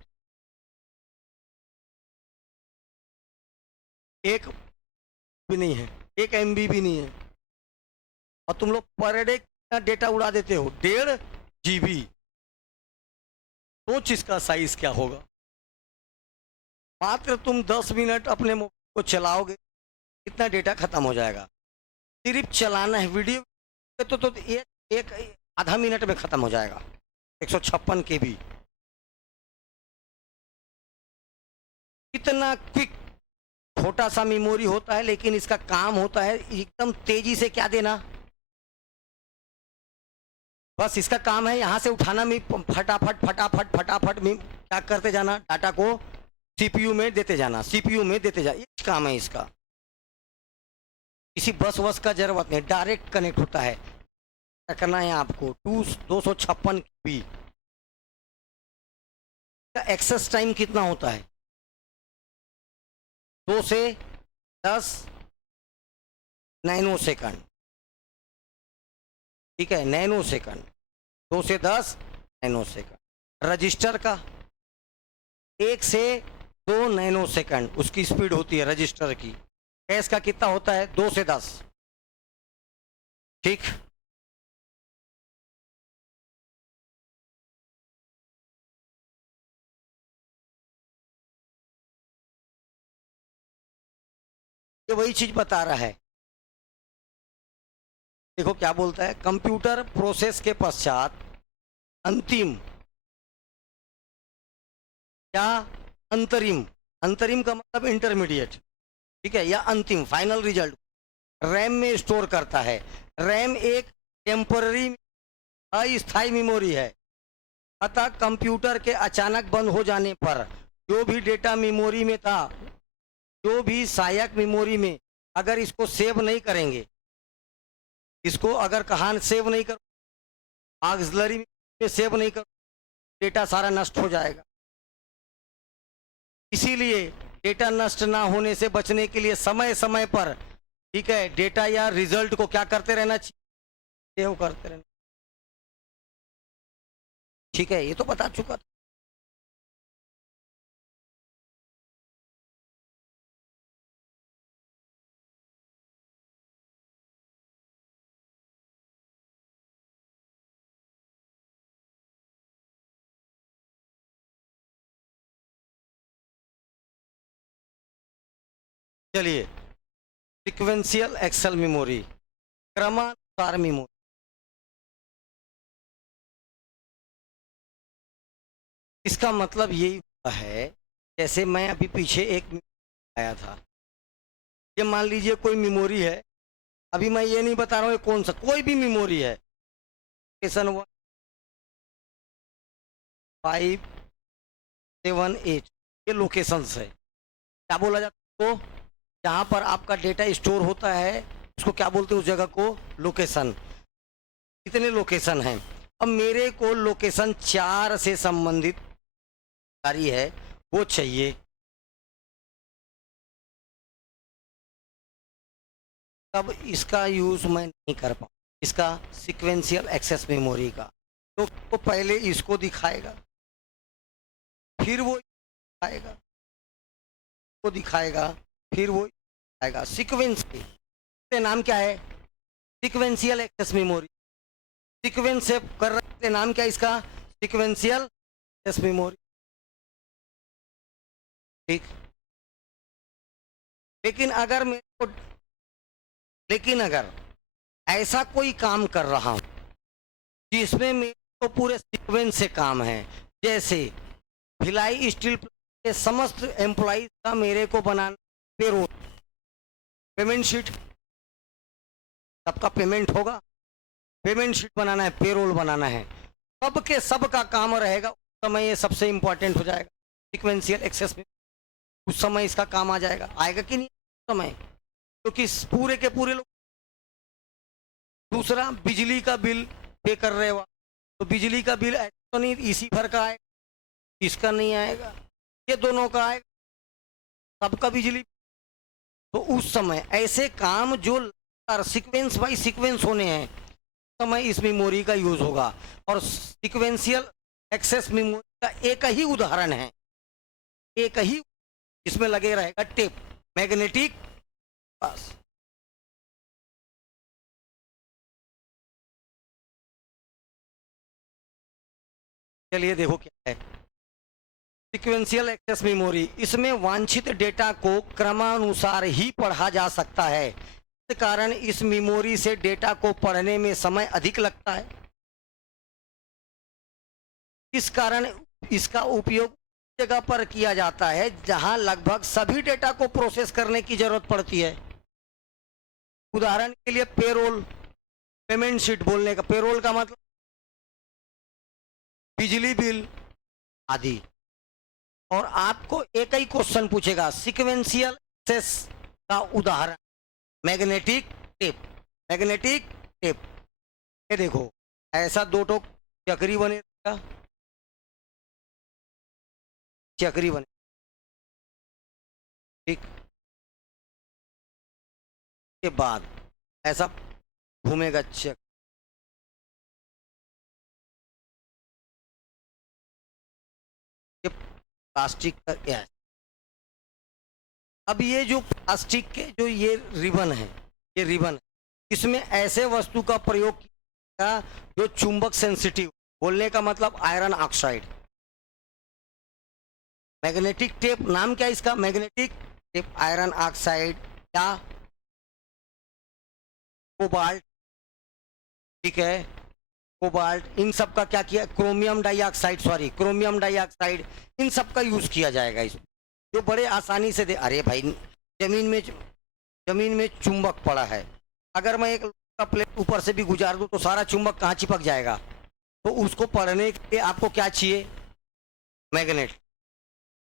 एक भी नहीं है, 1 MB भी नहीं है। और तुम लोग पर डे कितना डेटा उड़ा देते हो, 1.5 GB। सोच इसका साइज क्या होगा। मात्र तुम 10 मिनट अपने मोबाइल को चलाओगे, कितना डेटा खत्म हो जाएगा। सिर्फ चलाना है, वीडियो तो एक आधा मिनट में खत्म हो जाएगा। 156 KB, कितना क्विक छोटा सा मेमोरी होता है, लेकिन इसका काम होता है एकदम तेजी से क्या देना। बस इसका काम है यहाँ से उठाना में फटाफट फटाफट फटाफट में क्या करते जाना, डाटा को सीपीयू में देते जाना, सीपीयू में देते जाना, ये काम है इसका। किसी बस वस का जरूरत नहीं, डायरेक्ट कनेक्ट होता है। क्या करना है आपको, 256 KB का एक्सेस टाइम कितना होता है, 2 से 10 नैनो सेकंड, ठीक है, नैनो सेकंड, 2 से 10 नैनो सेकंड। रजिस्टर का 1 से 2 नैनो सेकंड उसकी स्पीड होती है रजिस्टर की। कैश का कितना होता है, 2 से 10, ठीक। ये वही चीज बता रहा है। देखो क्या बोलता है, कंप्यूटर प्रोसेस के पश्चात अंतिम या अंतरिम, अंतरिम का मतलब इंटरमीडिएट, ठीक है, या अंतिम फाइनल रिजल्ट रैम में स्टोर करता है। रैम एक टेम्पररी अस्थायी मेमोरी है, अतः कंप्यूटर के अचानक बंद हो जाने पर जो भी डेटा मेमोरी में था, जो भी सहायक मेमोरी में, अगर इसको सेव नहीं करेंगे, इसको अगर कहाँ सेव नहीं करो, ऑक्सिलरी में सेव नहीं करो, डेटा सारा नष्ट हो जाएगा। इसीलिए डेटा नष्ट ना होने से बचने के लिए समय समय पर, ठीक है, डेटा या रिजल्ट को क्या करते रहना चाहिए, सेव करते रहना, ठीक है। ये तो बता चुका था। चलिए, सीक्वेंशियल एक्सेल मेमोरी, क्रमानुसार मेमोरी। इसका मतलब यही होता है, जैसे मैं अभी पीछे एक आया था, ये मान लीजिए कोई मेमोरी है, अभी मैं ये नहीं बता रहा हूँ ये कौन सा, कोई भी मेमोरी है, लोकेशन 1 5 7 8, ये लोकेशंस है। क्या बोला जाता है, तो जहाँ पर आपका डेटा स्टोर होता है उसको क्या बोलते हैं, उस जगह को लोकेशन। कितने लोकेशन हैं, अब मेरे को लोकेशन 4 से संबंधित जानकारी है, वो चाहिए। तब इसका यूज मैं नहीं कर पाऊँ, इसका सीक्वेंशियल एक्सेस मेमोरी का। तो पहले इसको दिखाएगा, फिर वो दिखाएगा, वो दिखाएगा, फिर वो आएगा सीक्वेंस के नाम क्या है, सीक्वेंशियल एक्सेस मेमोरी। सीक्वेंस से कर रहे थे, नाम क्या इसका, सीक्वेंशियल एक्सेस मेमोरी। ठीक, लेकिन अगर मेरे को, लेकिन अगर ऐसा कोई काम कर रहा हूं जिसमें मेरे को पूरे सीक्वेंस से काम है, जैसे भिलाई स्टील के समस्त एम्प्लॉइज का मेरे को बनाना पेरोल, पेमेंट शीट, सबका पेमेंट होगा, पेमेंट शीट बनाना है, पेरोल बनाना है, सब के सब का काम रहेगा, उस समय ये सबसे इंपॉर्टेंट हो जाएगा सीक्वेंशियल एक्सेस में। उस समय इसका काम आ जाएगा, आएगा कि नहीं उस समय, क्योंकि पूरे के पूरे लोग। दूसरा, बिजली का बिल पे कर रहे हो तो बिजली का बिल ऐसा तो नहीं इसी भर का आएगा, इसका नहीं आएगा, ये दोनों का आएगा, सबका बिजली। तो उस समय ऐसे काम जो सीक्वेंस बाय सीक्वेंस होने हैं, समय इस मेमोरी का यूज होगा। और सीक्वेंशियल एक्सेस मेमोरी का एक ही उदाहरण है, एक ही इसमें लगे रहेगा टेप, मैग्नेटिक, बस। चलिए देखो क्या है सीक्वेंशियल एक्सेस मेमोरी। इसमें वांछित डेटा को क्रमानुसार ही पढ़ा जा सकता है, इस कारण इस मेमोरी से डेटा को पढ़ने में समय अधिक लगता है। इस कारण इसका उपयोग जगह पर किया जाता है जहां लगभग सभी डेटा को प्रोसेस करने की जरूरत पड़ती है। उदाहरण के लिए पेरोल, पेमेंट शीट बोलने का, पेरोल का मतलब बिजली बिल आदि। और आपको एक ही क्वेश्चन पूछेगा सीक्वेंशियल एक्सेस का उदाहरण, मैग्नेटिक टेप, मैग्नेटिक टेप। ये देखो ऐसा दो टोक चक्री बनेगा, चक्री बने, ठीक, के बाद ऐसा घूमेगा चक्र, ये प्लास्टिक का क्या है। अब ये जो प्लास्टिक के जो ये रिबन है, ये रिबन है, इसमें ऐसे वस्तु का प्रयोग किया जो चुंबक सेंसिटिव, बोलने का मतलब आयरन ऑक्साइड। मैग्नेटिक टेप, नाम क्या है इसका, मैग्नेटिक टेप, आयरन ऑक्साइड या कोबाल्ट, ठीक है, कोबाल्ट, इन सब का क्या किया, chromium dioxide, sorry chromium dioxide, इन सब का यूज किया जाएगा इसमें, जो बड़े आसानी से दे। अरे भाई जमीन में चुंबक पड़ा है, अगर मैं एक का प्लेट ऊपर से भी गुजार दूं तो सारा चुंबक कहाँ चिपक जाएगा। तो उसको पढ़ने के लिए आपको क्या चाहिए, मैग्नेट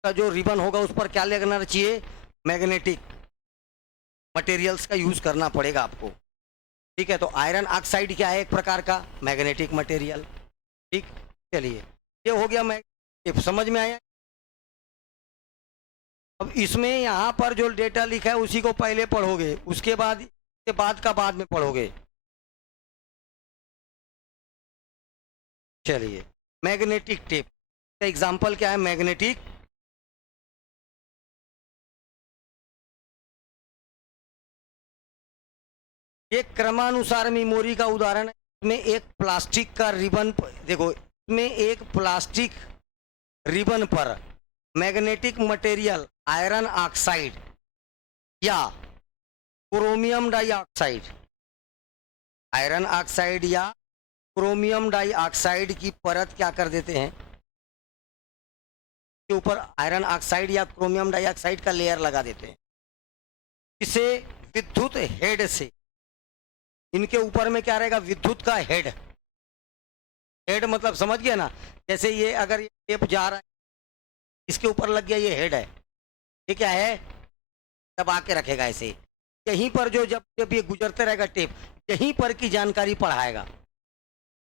का जो रिबन होगा उस पर क्या लगना चाहिए, मैग्नेटिक मटेरियल्स का यूज करना पड़ेगा आपको, ठीक है। तो आयरन ऑक्साइड क्या है, एक प्रकार का मैग्नेटिक मटेरियल, ठीक। चलिए ये हो गया मैग्नेटिक, समझ में आया। अब इसमें यहाँ पर जो डेटा लिखा है उसी को पहले पढ़ोगे, उसके बाद के बाद का बाद में पढ़ोगे। चलिए मैग्नेटिक टेप का एग्जांपल क्या है, मैग्नेटिक, ये क्रमानुसार मेमोरी का उदाहरण है। इसमें एक प्लास्टिक का रिबन, देखो इसमें एक प्लास्टिक रिबन पर मैग्नेटिक मटेरियल आयरन ऑक्साइड या क्रोमियम डाइऑक्साइड, आयरन ऑक्साइड या क्रोमियम डाइऑक्साइड की परत क्या कर देते हैं, के ऊपर आयरन ऑक्साइड या क्रोमियम डाइऑक्साइड का लेयर लगा देते हैं। इसे विद्युत हेड से, इनके ऊपर में क्या रहेगा, विद्युत का हेड, हेड मतलब समझ गया ना, जैसे ये अगर ये टेप जा रहा है इसके ऊपर लग गया, ये हेड है, ये क्या है, दबा के रखेगा ऐसे, यहीं पर जो जब जब ये गुजरते रहेगा टेप, यहीं पर की जानकारी पढ़ाएगा।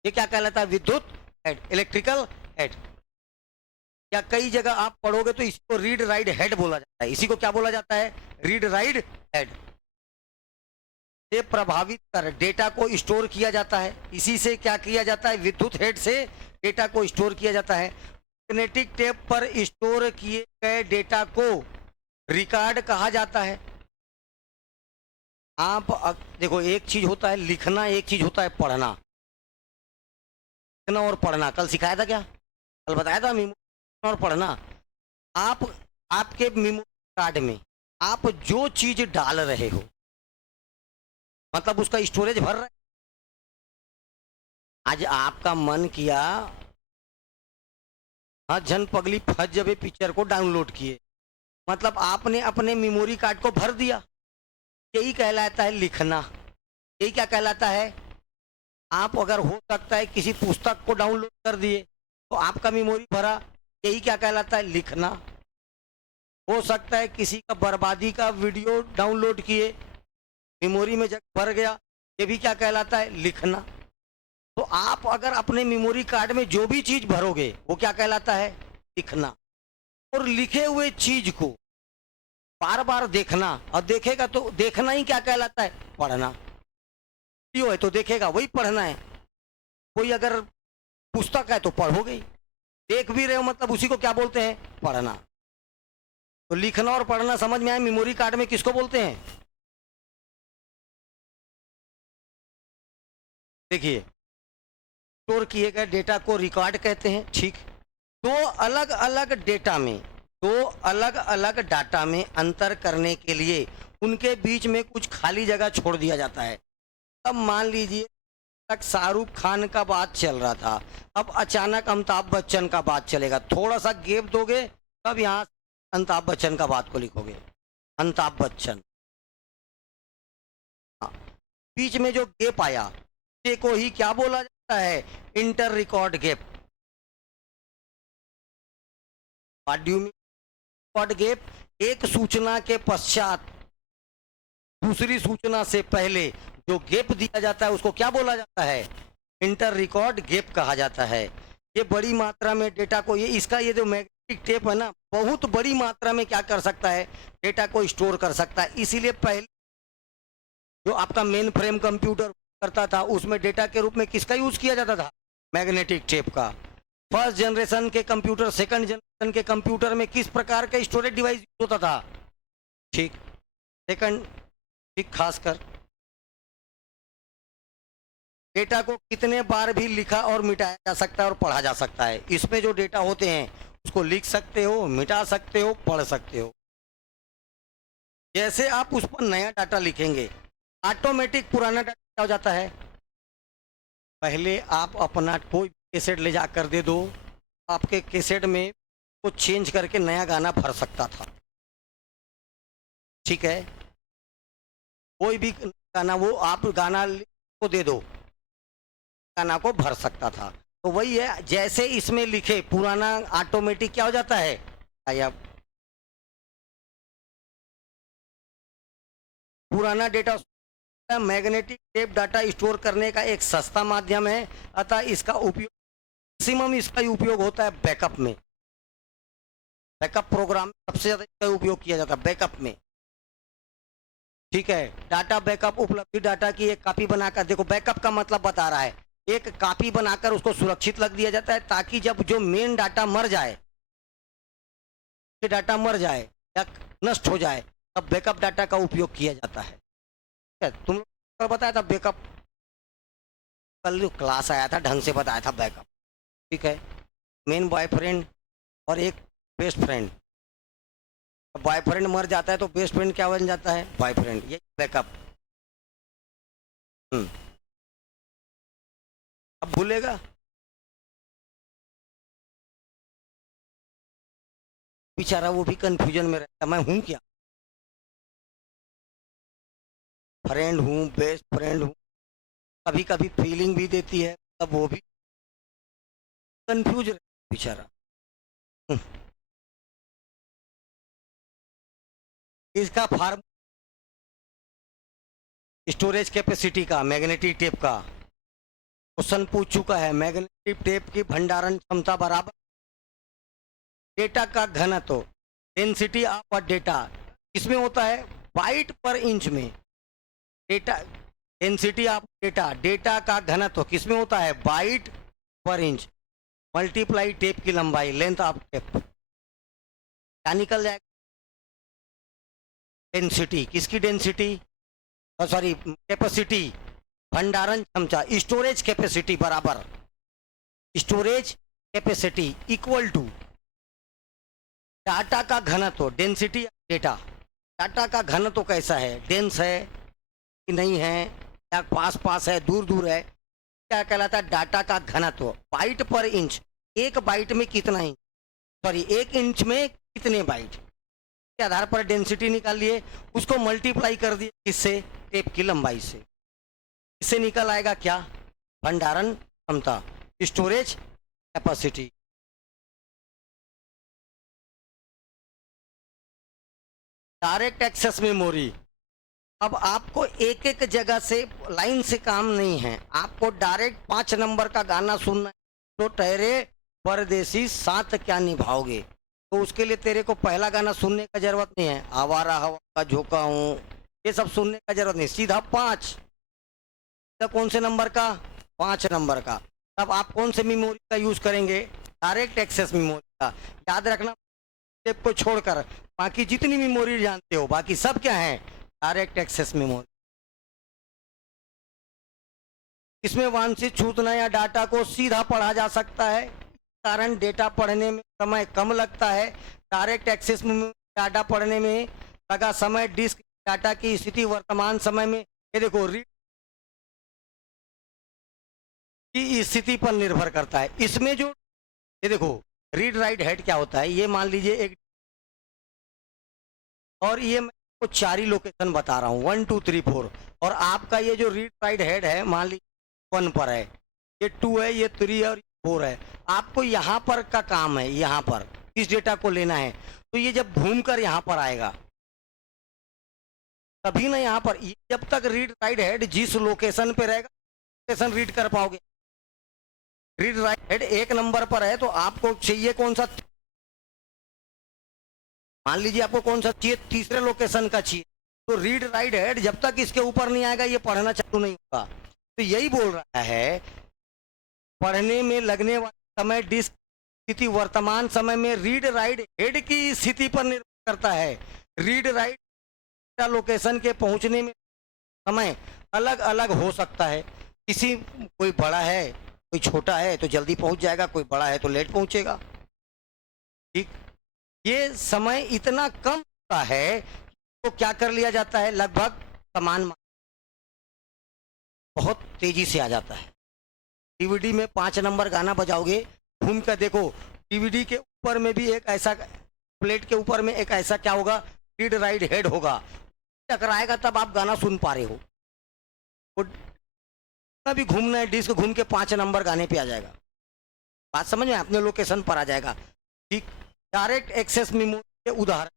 ये क्या कहलाता है, विद्युत हेड, इलेक्ट्रिकल हेड। या कई जगह आप पढ़ोगे तो इसको रीड राइट हेड बोला जाता है, इसी को क्या बोला जाता है, रीड राइट हेड। से प्रभावित कर डेटा को स्टोर किया जाता है, इसी से क्या किया जाता है, विद्युत हेड से डेटा को स्टोर किया जाता है। मैग्नेटिक टेप पर स्टोर किए गए डेटा को रिकॉर्ड कहा जाता है। आप देखो एक चीज होता है लिखना, एक चीज होता है पढ़ना। लिखना और पढ़ना कल सिखाया था क्या? कल बताया था मेमोरी और पढ़ना। आप आपके मेमोरी कार्ड में आप जो चीज डाल रहे हो मतलब उसका स्टोरेज भर रहा है। आज आपका मन किया हाँ झन पगली फंस जबे पिक्चर को डाउनलोड किए मतलब आपने अपने मेमोरी कार्ड को भर दिया। यही कहलाता है लिखना। यही क्या कहलाता है? आप अगर हो सकता है किसी पुस्तक को डाउनलोड कर दिए तो आपका मेमोरी भरा। यही क्या कहलाता है? लिखना। हो सकता है किसी का बर्बादी का वीडियो डाउनलोड किए मेमोरी में जगह भर गया। ये भी क्या कहलाता है? लिखना। तो आप अगर अपने मेमोरी कार्ड में जो भी चीज भरोगे वो क्या कहलाता है? लिखना। और लिखे हुए चीज को बार बार देखना और देखेगा तो देखना ही क्या कहलाता है? पढ़ना। वीडियो है तो देखेगा वही पढ़ना है। कोई अगर पुस्तक है तो पढ़ोगे ही। देख भी रहे हो मतलब उसी को क्या बोलते हैं? पढ़ना। तो लिखना और पढ़ना समझ में आया? मेमोरी कार्ड में किसको बोलते हैं? देखिए स्टोर किए गए डेटा को रिकॉर्ड कहते हैं। ठीक। दो अलग अलग डेटा में दो अलग अलग डाटा में अंतर करने के लिए उनके बीच में कुछ खाली जगह छोड़ दिया जाता है। अब मान लीजिए तक शाहरुख खान का बात चल रहा था, अब अचानक अमिताभ बच्चन का बात चलेगा, थोड़ा सा गैप दोगे तब यहाँ अमिताभ बच्चन का बात को लिखोगे। अमिताभ बच्चन बीच में जो गैप आया उसे को ही क्या बोला जाता है? Inter record gap. What do you mean record gap? एक सूचना के पश्चात दूसरी सूचना से पहले जो गैप दिया जाता है उसको क्या बोला जाता है? इंटर रिकॉर्ड गैप कहा जाता है। ये बड़ी मात्रा में डेटा को ये जो मैग्नेटिक टेप है ना बहुत बड़ी मात्रा में क्या कर सकता है? डेटा को स्टोर कर सकता है। इसीलिए पहले जो आपका मेन फ्रेम कंप्यूटर करता था उसमें डेटा के रूप में किसका यूज किया जाता था? मैग्नेटिक टेप का। फर्स्ट जनरेशन के कंप्यूटर सेकंड जनरेशन के कंप्यूटर में किस प्रकार का स्टोरेज डिवाइस यूज होता था? ठीक सेकंड। ठीक। खासकर डेटा को कितने बार भी लिखा और मिटाया जा सकता है और पढ़ा जा सकता है। इसमें जो डेटा होते हैं उसको लिख सकते हो, मिटा सकते हो, पढ़ सकते हो। जैसे आप उस पर नया डाटा लिखेंगे ऑटोमेटिक पुराना डाटा क्या हो जाता है? पहले आप अपना कोई कैसेट ले जाकर दे दो, आपके कैसेट में वो चेंज करके नया गाना भर सकता था। ठीक है। कोई भी गाना वो आप गाना को दे दो गाना को भर सकता था। तो वही है जैसे इसमें लिखे पुराना ऑटोमेटिक क्या हो जाता है? गायब। पुराना data magnetic tape data store करने का एक सस्ता माध्यम है अतः इसका उपयोग मैक्सिमम इसका उपयोग होता है बैकअप में। बैकअप प्रोग्राम सबसे ज्यादा इसका उपयोग किया जाता है बैकअप में। ठीक है। डाटा बैकअप उपलब्धि डाटा की एक कॉपी बनाकर देखो बैकअप का मतलब बता रहा है एक कॉपी बनाकर उसको सुरक्षित रख दिया जाता है ताकि जब जो मेन डाटा मर जाए डाटा मर जाए या नष्ट हो जाए तब बैकअप डाटा का उपयोग किया जाता है। तुम लोग को बताया था बैकअप कल जो क्लास आया था ढंग से बताया था बैकअप। ठीक है। मेन बॉयफ्रेंड और एक बेस्ट फ्रेंड। बॉयफ्रेंड मर जाता है तो बेस्ट फ्रेंड क्या बन जाता है? बॉयफ्रेंड। ये बैकअप। अब भूलेगा बेचारा, वो भी कंफ्यूजन में रहता मैं हूं क्या? फ्रेंड हूँ, बेस्ट फ्रेंड हूँ, कभी कभी फीलिंग भी देती है तब वो भी कंफ्यूज बेचारा। इसका फार्म स्टोरेज कैपेसिटी का मैग्नेटिक टेप का क्वेश्चन पूछ चुका है। मैग्नेटिक टेप की भंडारण क्षमता बराबर डेटा का घनत्व डेंसिटी ऑफ डेटा इसमें होता है बाइट पर इंच में। Data density of data data का घनत्व किसमें होता है? बाइट पर इंच मल्टीप्लाई टेप की लंबाई लेंथ ऑफ टेप क्या निकल जाएगा? डेंसिटी किसकी डेंसिटी सॉरी कैपेसिटी भंडारण क्षमता स्टोरेज कैपेसिटी बराबर storage capacity equal to data का घनत्व, डेंसिटी डेटा। डाटा का घनत्व कैसा है, डेंस है कि नहीं है, या पास पास है, दूर दूर है, क्या कहलाता है डाटा का घनत्व। बाइट पर इंच, एक बाइट में कितना इंच, सॉरी एक इंच में कितने बाइट के आधार पर डेंसिटी निकाल लिए, उसको मल्टीप्लाई कर दिए किससे, टेप की लंबाई से। इससे निकल आएगा क्या, भंडारण क्षमता, storage capacity. Direct access memory, अब आपको एक एक जगह से लाइन से काम नहीं है, आपको डायरेक्ट 5 नंबर का गाना सुनना है। तो ठहरे परदेसी साथ क्या निभाओगे, तो उसके लिए तेरे को पहला गाना सुनने का जरूरत नहीं है, आवारा हवा का झोंका हूँ, ये सब सुनने का जरूरत नहीं, सीधा 5। कौन से नंबर का, 5 नंबर का। तब आप कौन से मेमोरी का यूज करेंगे, डायरेक्ट एक्सेस मेमोरी का। याद रखना, टेप को छोड़कर बाकी जितनी मेमोरी जानते हो, बाकी सब क्या है, डायरेक्ट एक्सेस मेमोरी। इसमें वांछित सूचना या डाटा को सीधा पढ़ा जा सकता है, कारण डेटा पढ़ने में समय कम लगता है। डायरेक्ट एक्सेस में डाटा पढ़ने में लगा समय डिस्क डाटा की स्थिति वर्तमान समय में, ये देखो, रीड की स्थिति पर निर्भर करता है। इसमें जो ये देखो रीड राइट हेड क्या होता है, ये मान लीजिए एक, और ये मैं आपको 4 ही लोकेशन बता रहा हूँ, 1 2 3 4, और आपका ये जो रीड राइट हेड है मान लीजिए 1 पर है, ये 2 है, ये 3 है और 4 है। आपको यहाँ पर का काम है, यहाँ पर इस डेटा को लेना है, तो ये जब घूमकर यहाँ पर आएगा तभी ना यहाँ पर, जब तक रीड राइट हेड जिस लोकेशन पे रहेगा लोकेशन रीड कर पाओगे। रीड राइट हेड 1 नंबर पर है तो आपको चाहिए कौन सा, मान लीजिए आपको कौन सा चाहिए, तीसरे लोकेशन का चाहिए, तो रीड राइट हेड जब तक इसके ऊपर नहीं आएगा ये पढ़ना चालू नहीं होगा। तो यही बोल रहा है, पढ़ने में लगने वाला समय डिस्क स्थिति वर्तमान समय में रीड राइट हेड की स्थिति पर निर्भर करता है। रीड राइट लोकेशन के पहुंचने में समय अलग अलग हो सकता है, किसी कोई बड़ा है कोई छोटा है तो जल्दी पहुंच जाएगा, कोई बड़ा है तो लेट पहुंचेगा। ठीक, ये समय इतना कम होता है तो क्या कर लिया जाता है, लगभग समान बहुत तेजी से आ जाता है। डीवीडी में 5 नंबर गाना बजाओगे, घूम कर देखो, डीवीडी के ऊपर में भी एक ऐसा, प्लेट के ऊपर में एक ऐसा क्या होगा, रीड राइट हेड होगा, टकराएगा तब आप गाना सुन पा रहे हो। भी घूमना है, डिस्क घूम के 5 नंबर गाने पे आ जाएगा, बात समझ में, अपने लोकेशन पर आ जाएगा। ठीक, डायरेक्ट एक्सेस मेमोरी के उदाहरण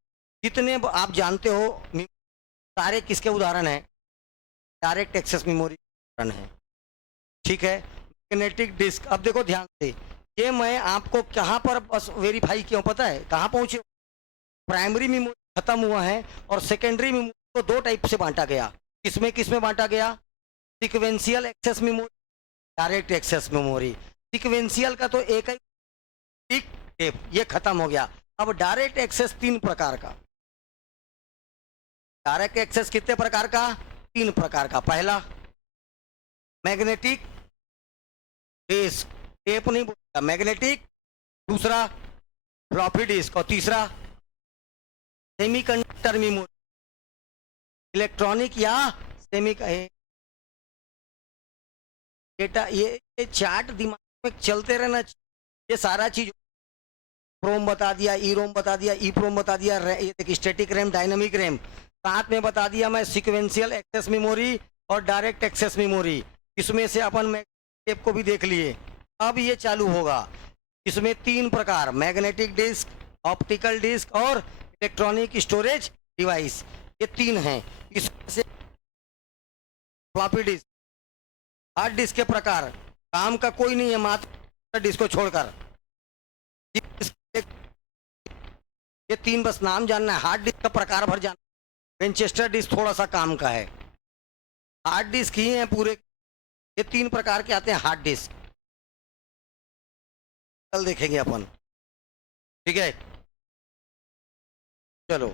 जितने आप जानते हो सारे किसके उदाहरण है, डायरेक्ट एक्सेस मेमोरी उदाहरण है। ठीक है, मैग्नेटिक डिस्क, अब देखो ध्यान से, ये मैं आपको कहाँ पर बस वेरीफाई क्यों, पता है कहाँ पहुंचे, प्राइमरी मेमोरी खत्म हुआ है और सेकेंडरी मेमोरी को 2 टाइप से बांटा गया। किसमें बांटा गया, sequential access memory, direct access memory. Sequential का तो एक ही टेप, ये खत्म हो गया। अब डायरेक्ट एक्सेस 3 प्रकार का, डायरेक्ट एक्सेस कितने प्रकार का, 3 प्रकार का। पहला मैग्नेटिक डिस्क, टेप नहीं बोलता, मैग्नेटिक, दूसरा फ्लॉपी डिस्क, और तीसरा सेमीकंडक्टर मेमोरी, इलेक्ट्रॉनिक या सेमी डेटा। ये चार्ट दिमाग में चलते रहना, ये सारा चीज प्रोम बता दिया, ई रोम बता दिया, ई प्रोम बता दिया, ये देखिए स्टैटिक रैम, डायनामिक रैम, साथ में बता दिया मैं सीक्वेंशियल एक्सेस मेमोरी और डायरेक्ट एक्सेस मेमोरी। इसमें से अपन टेप को भी देख लिए। अब ये चालू होगा, इसमें 3 प्रकार, मैग्नेटिक डिस्क, ऑप्टिकल डिस्क और इलेक्ट्रॉनिक स्टोरेज डिवाइस, ये 3 हैं। इसमें से फ्लॉपी डिस्क, हार्ड डिस्क के प्रकार, काम का कोई नहीं है मात्र डिस्क को छोड़कर, ये 3 बस नाम जानना है। हार्ड डिस्क का प्रकार भर जानना, विंचेस्टर डिस्क थोड़ा सा काम का है, हार्ड डिस्क ही है पूरे, ये 3 प्रकार के आते हैं हार्ड डिस्क, कल देखेंगे अपन। ठीक है, चलो।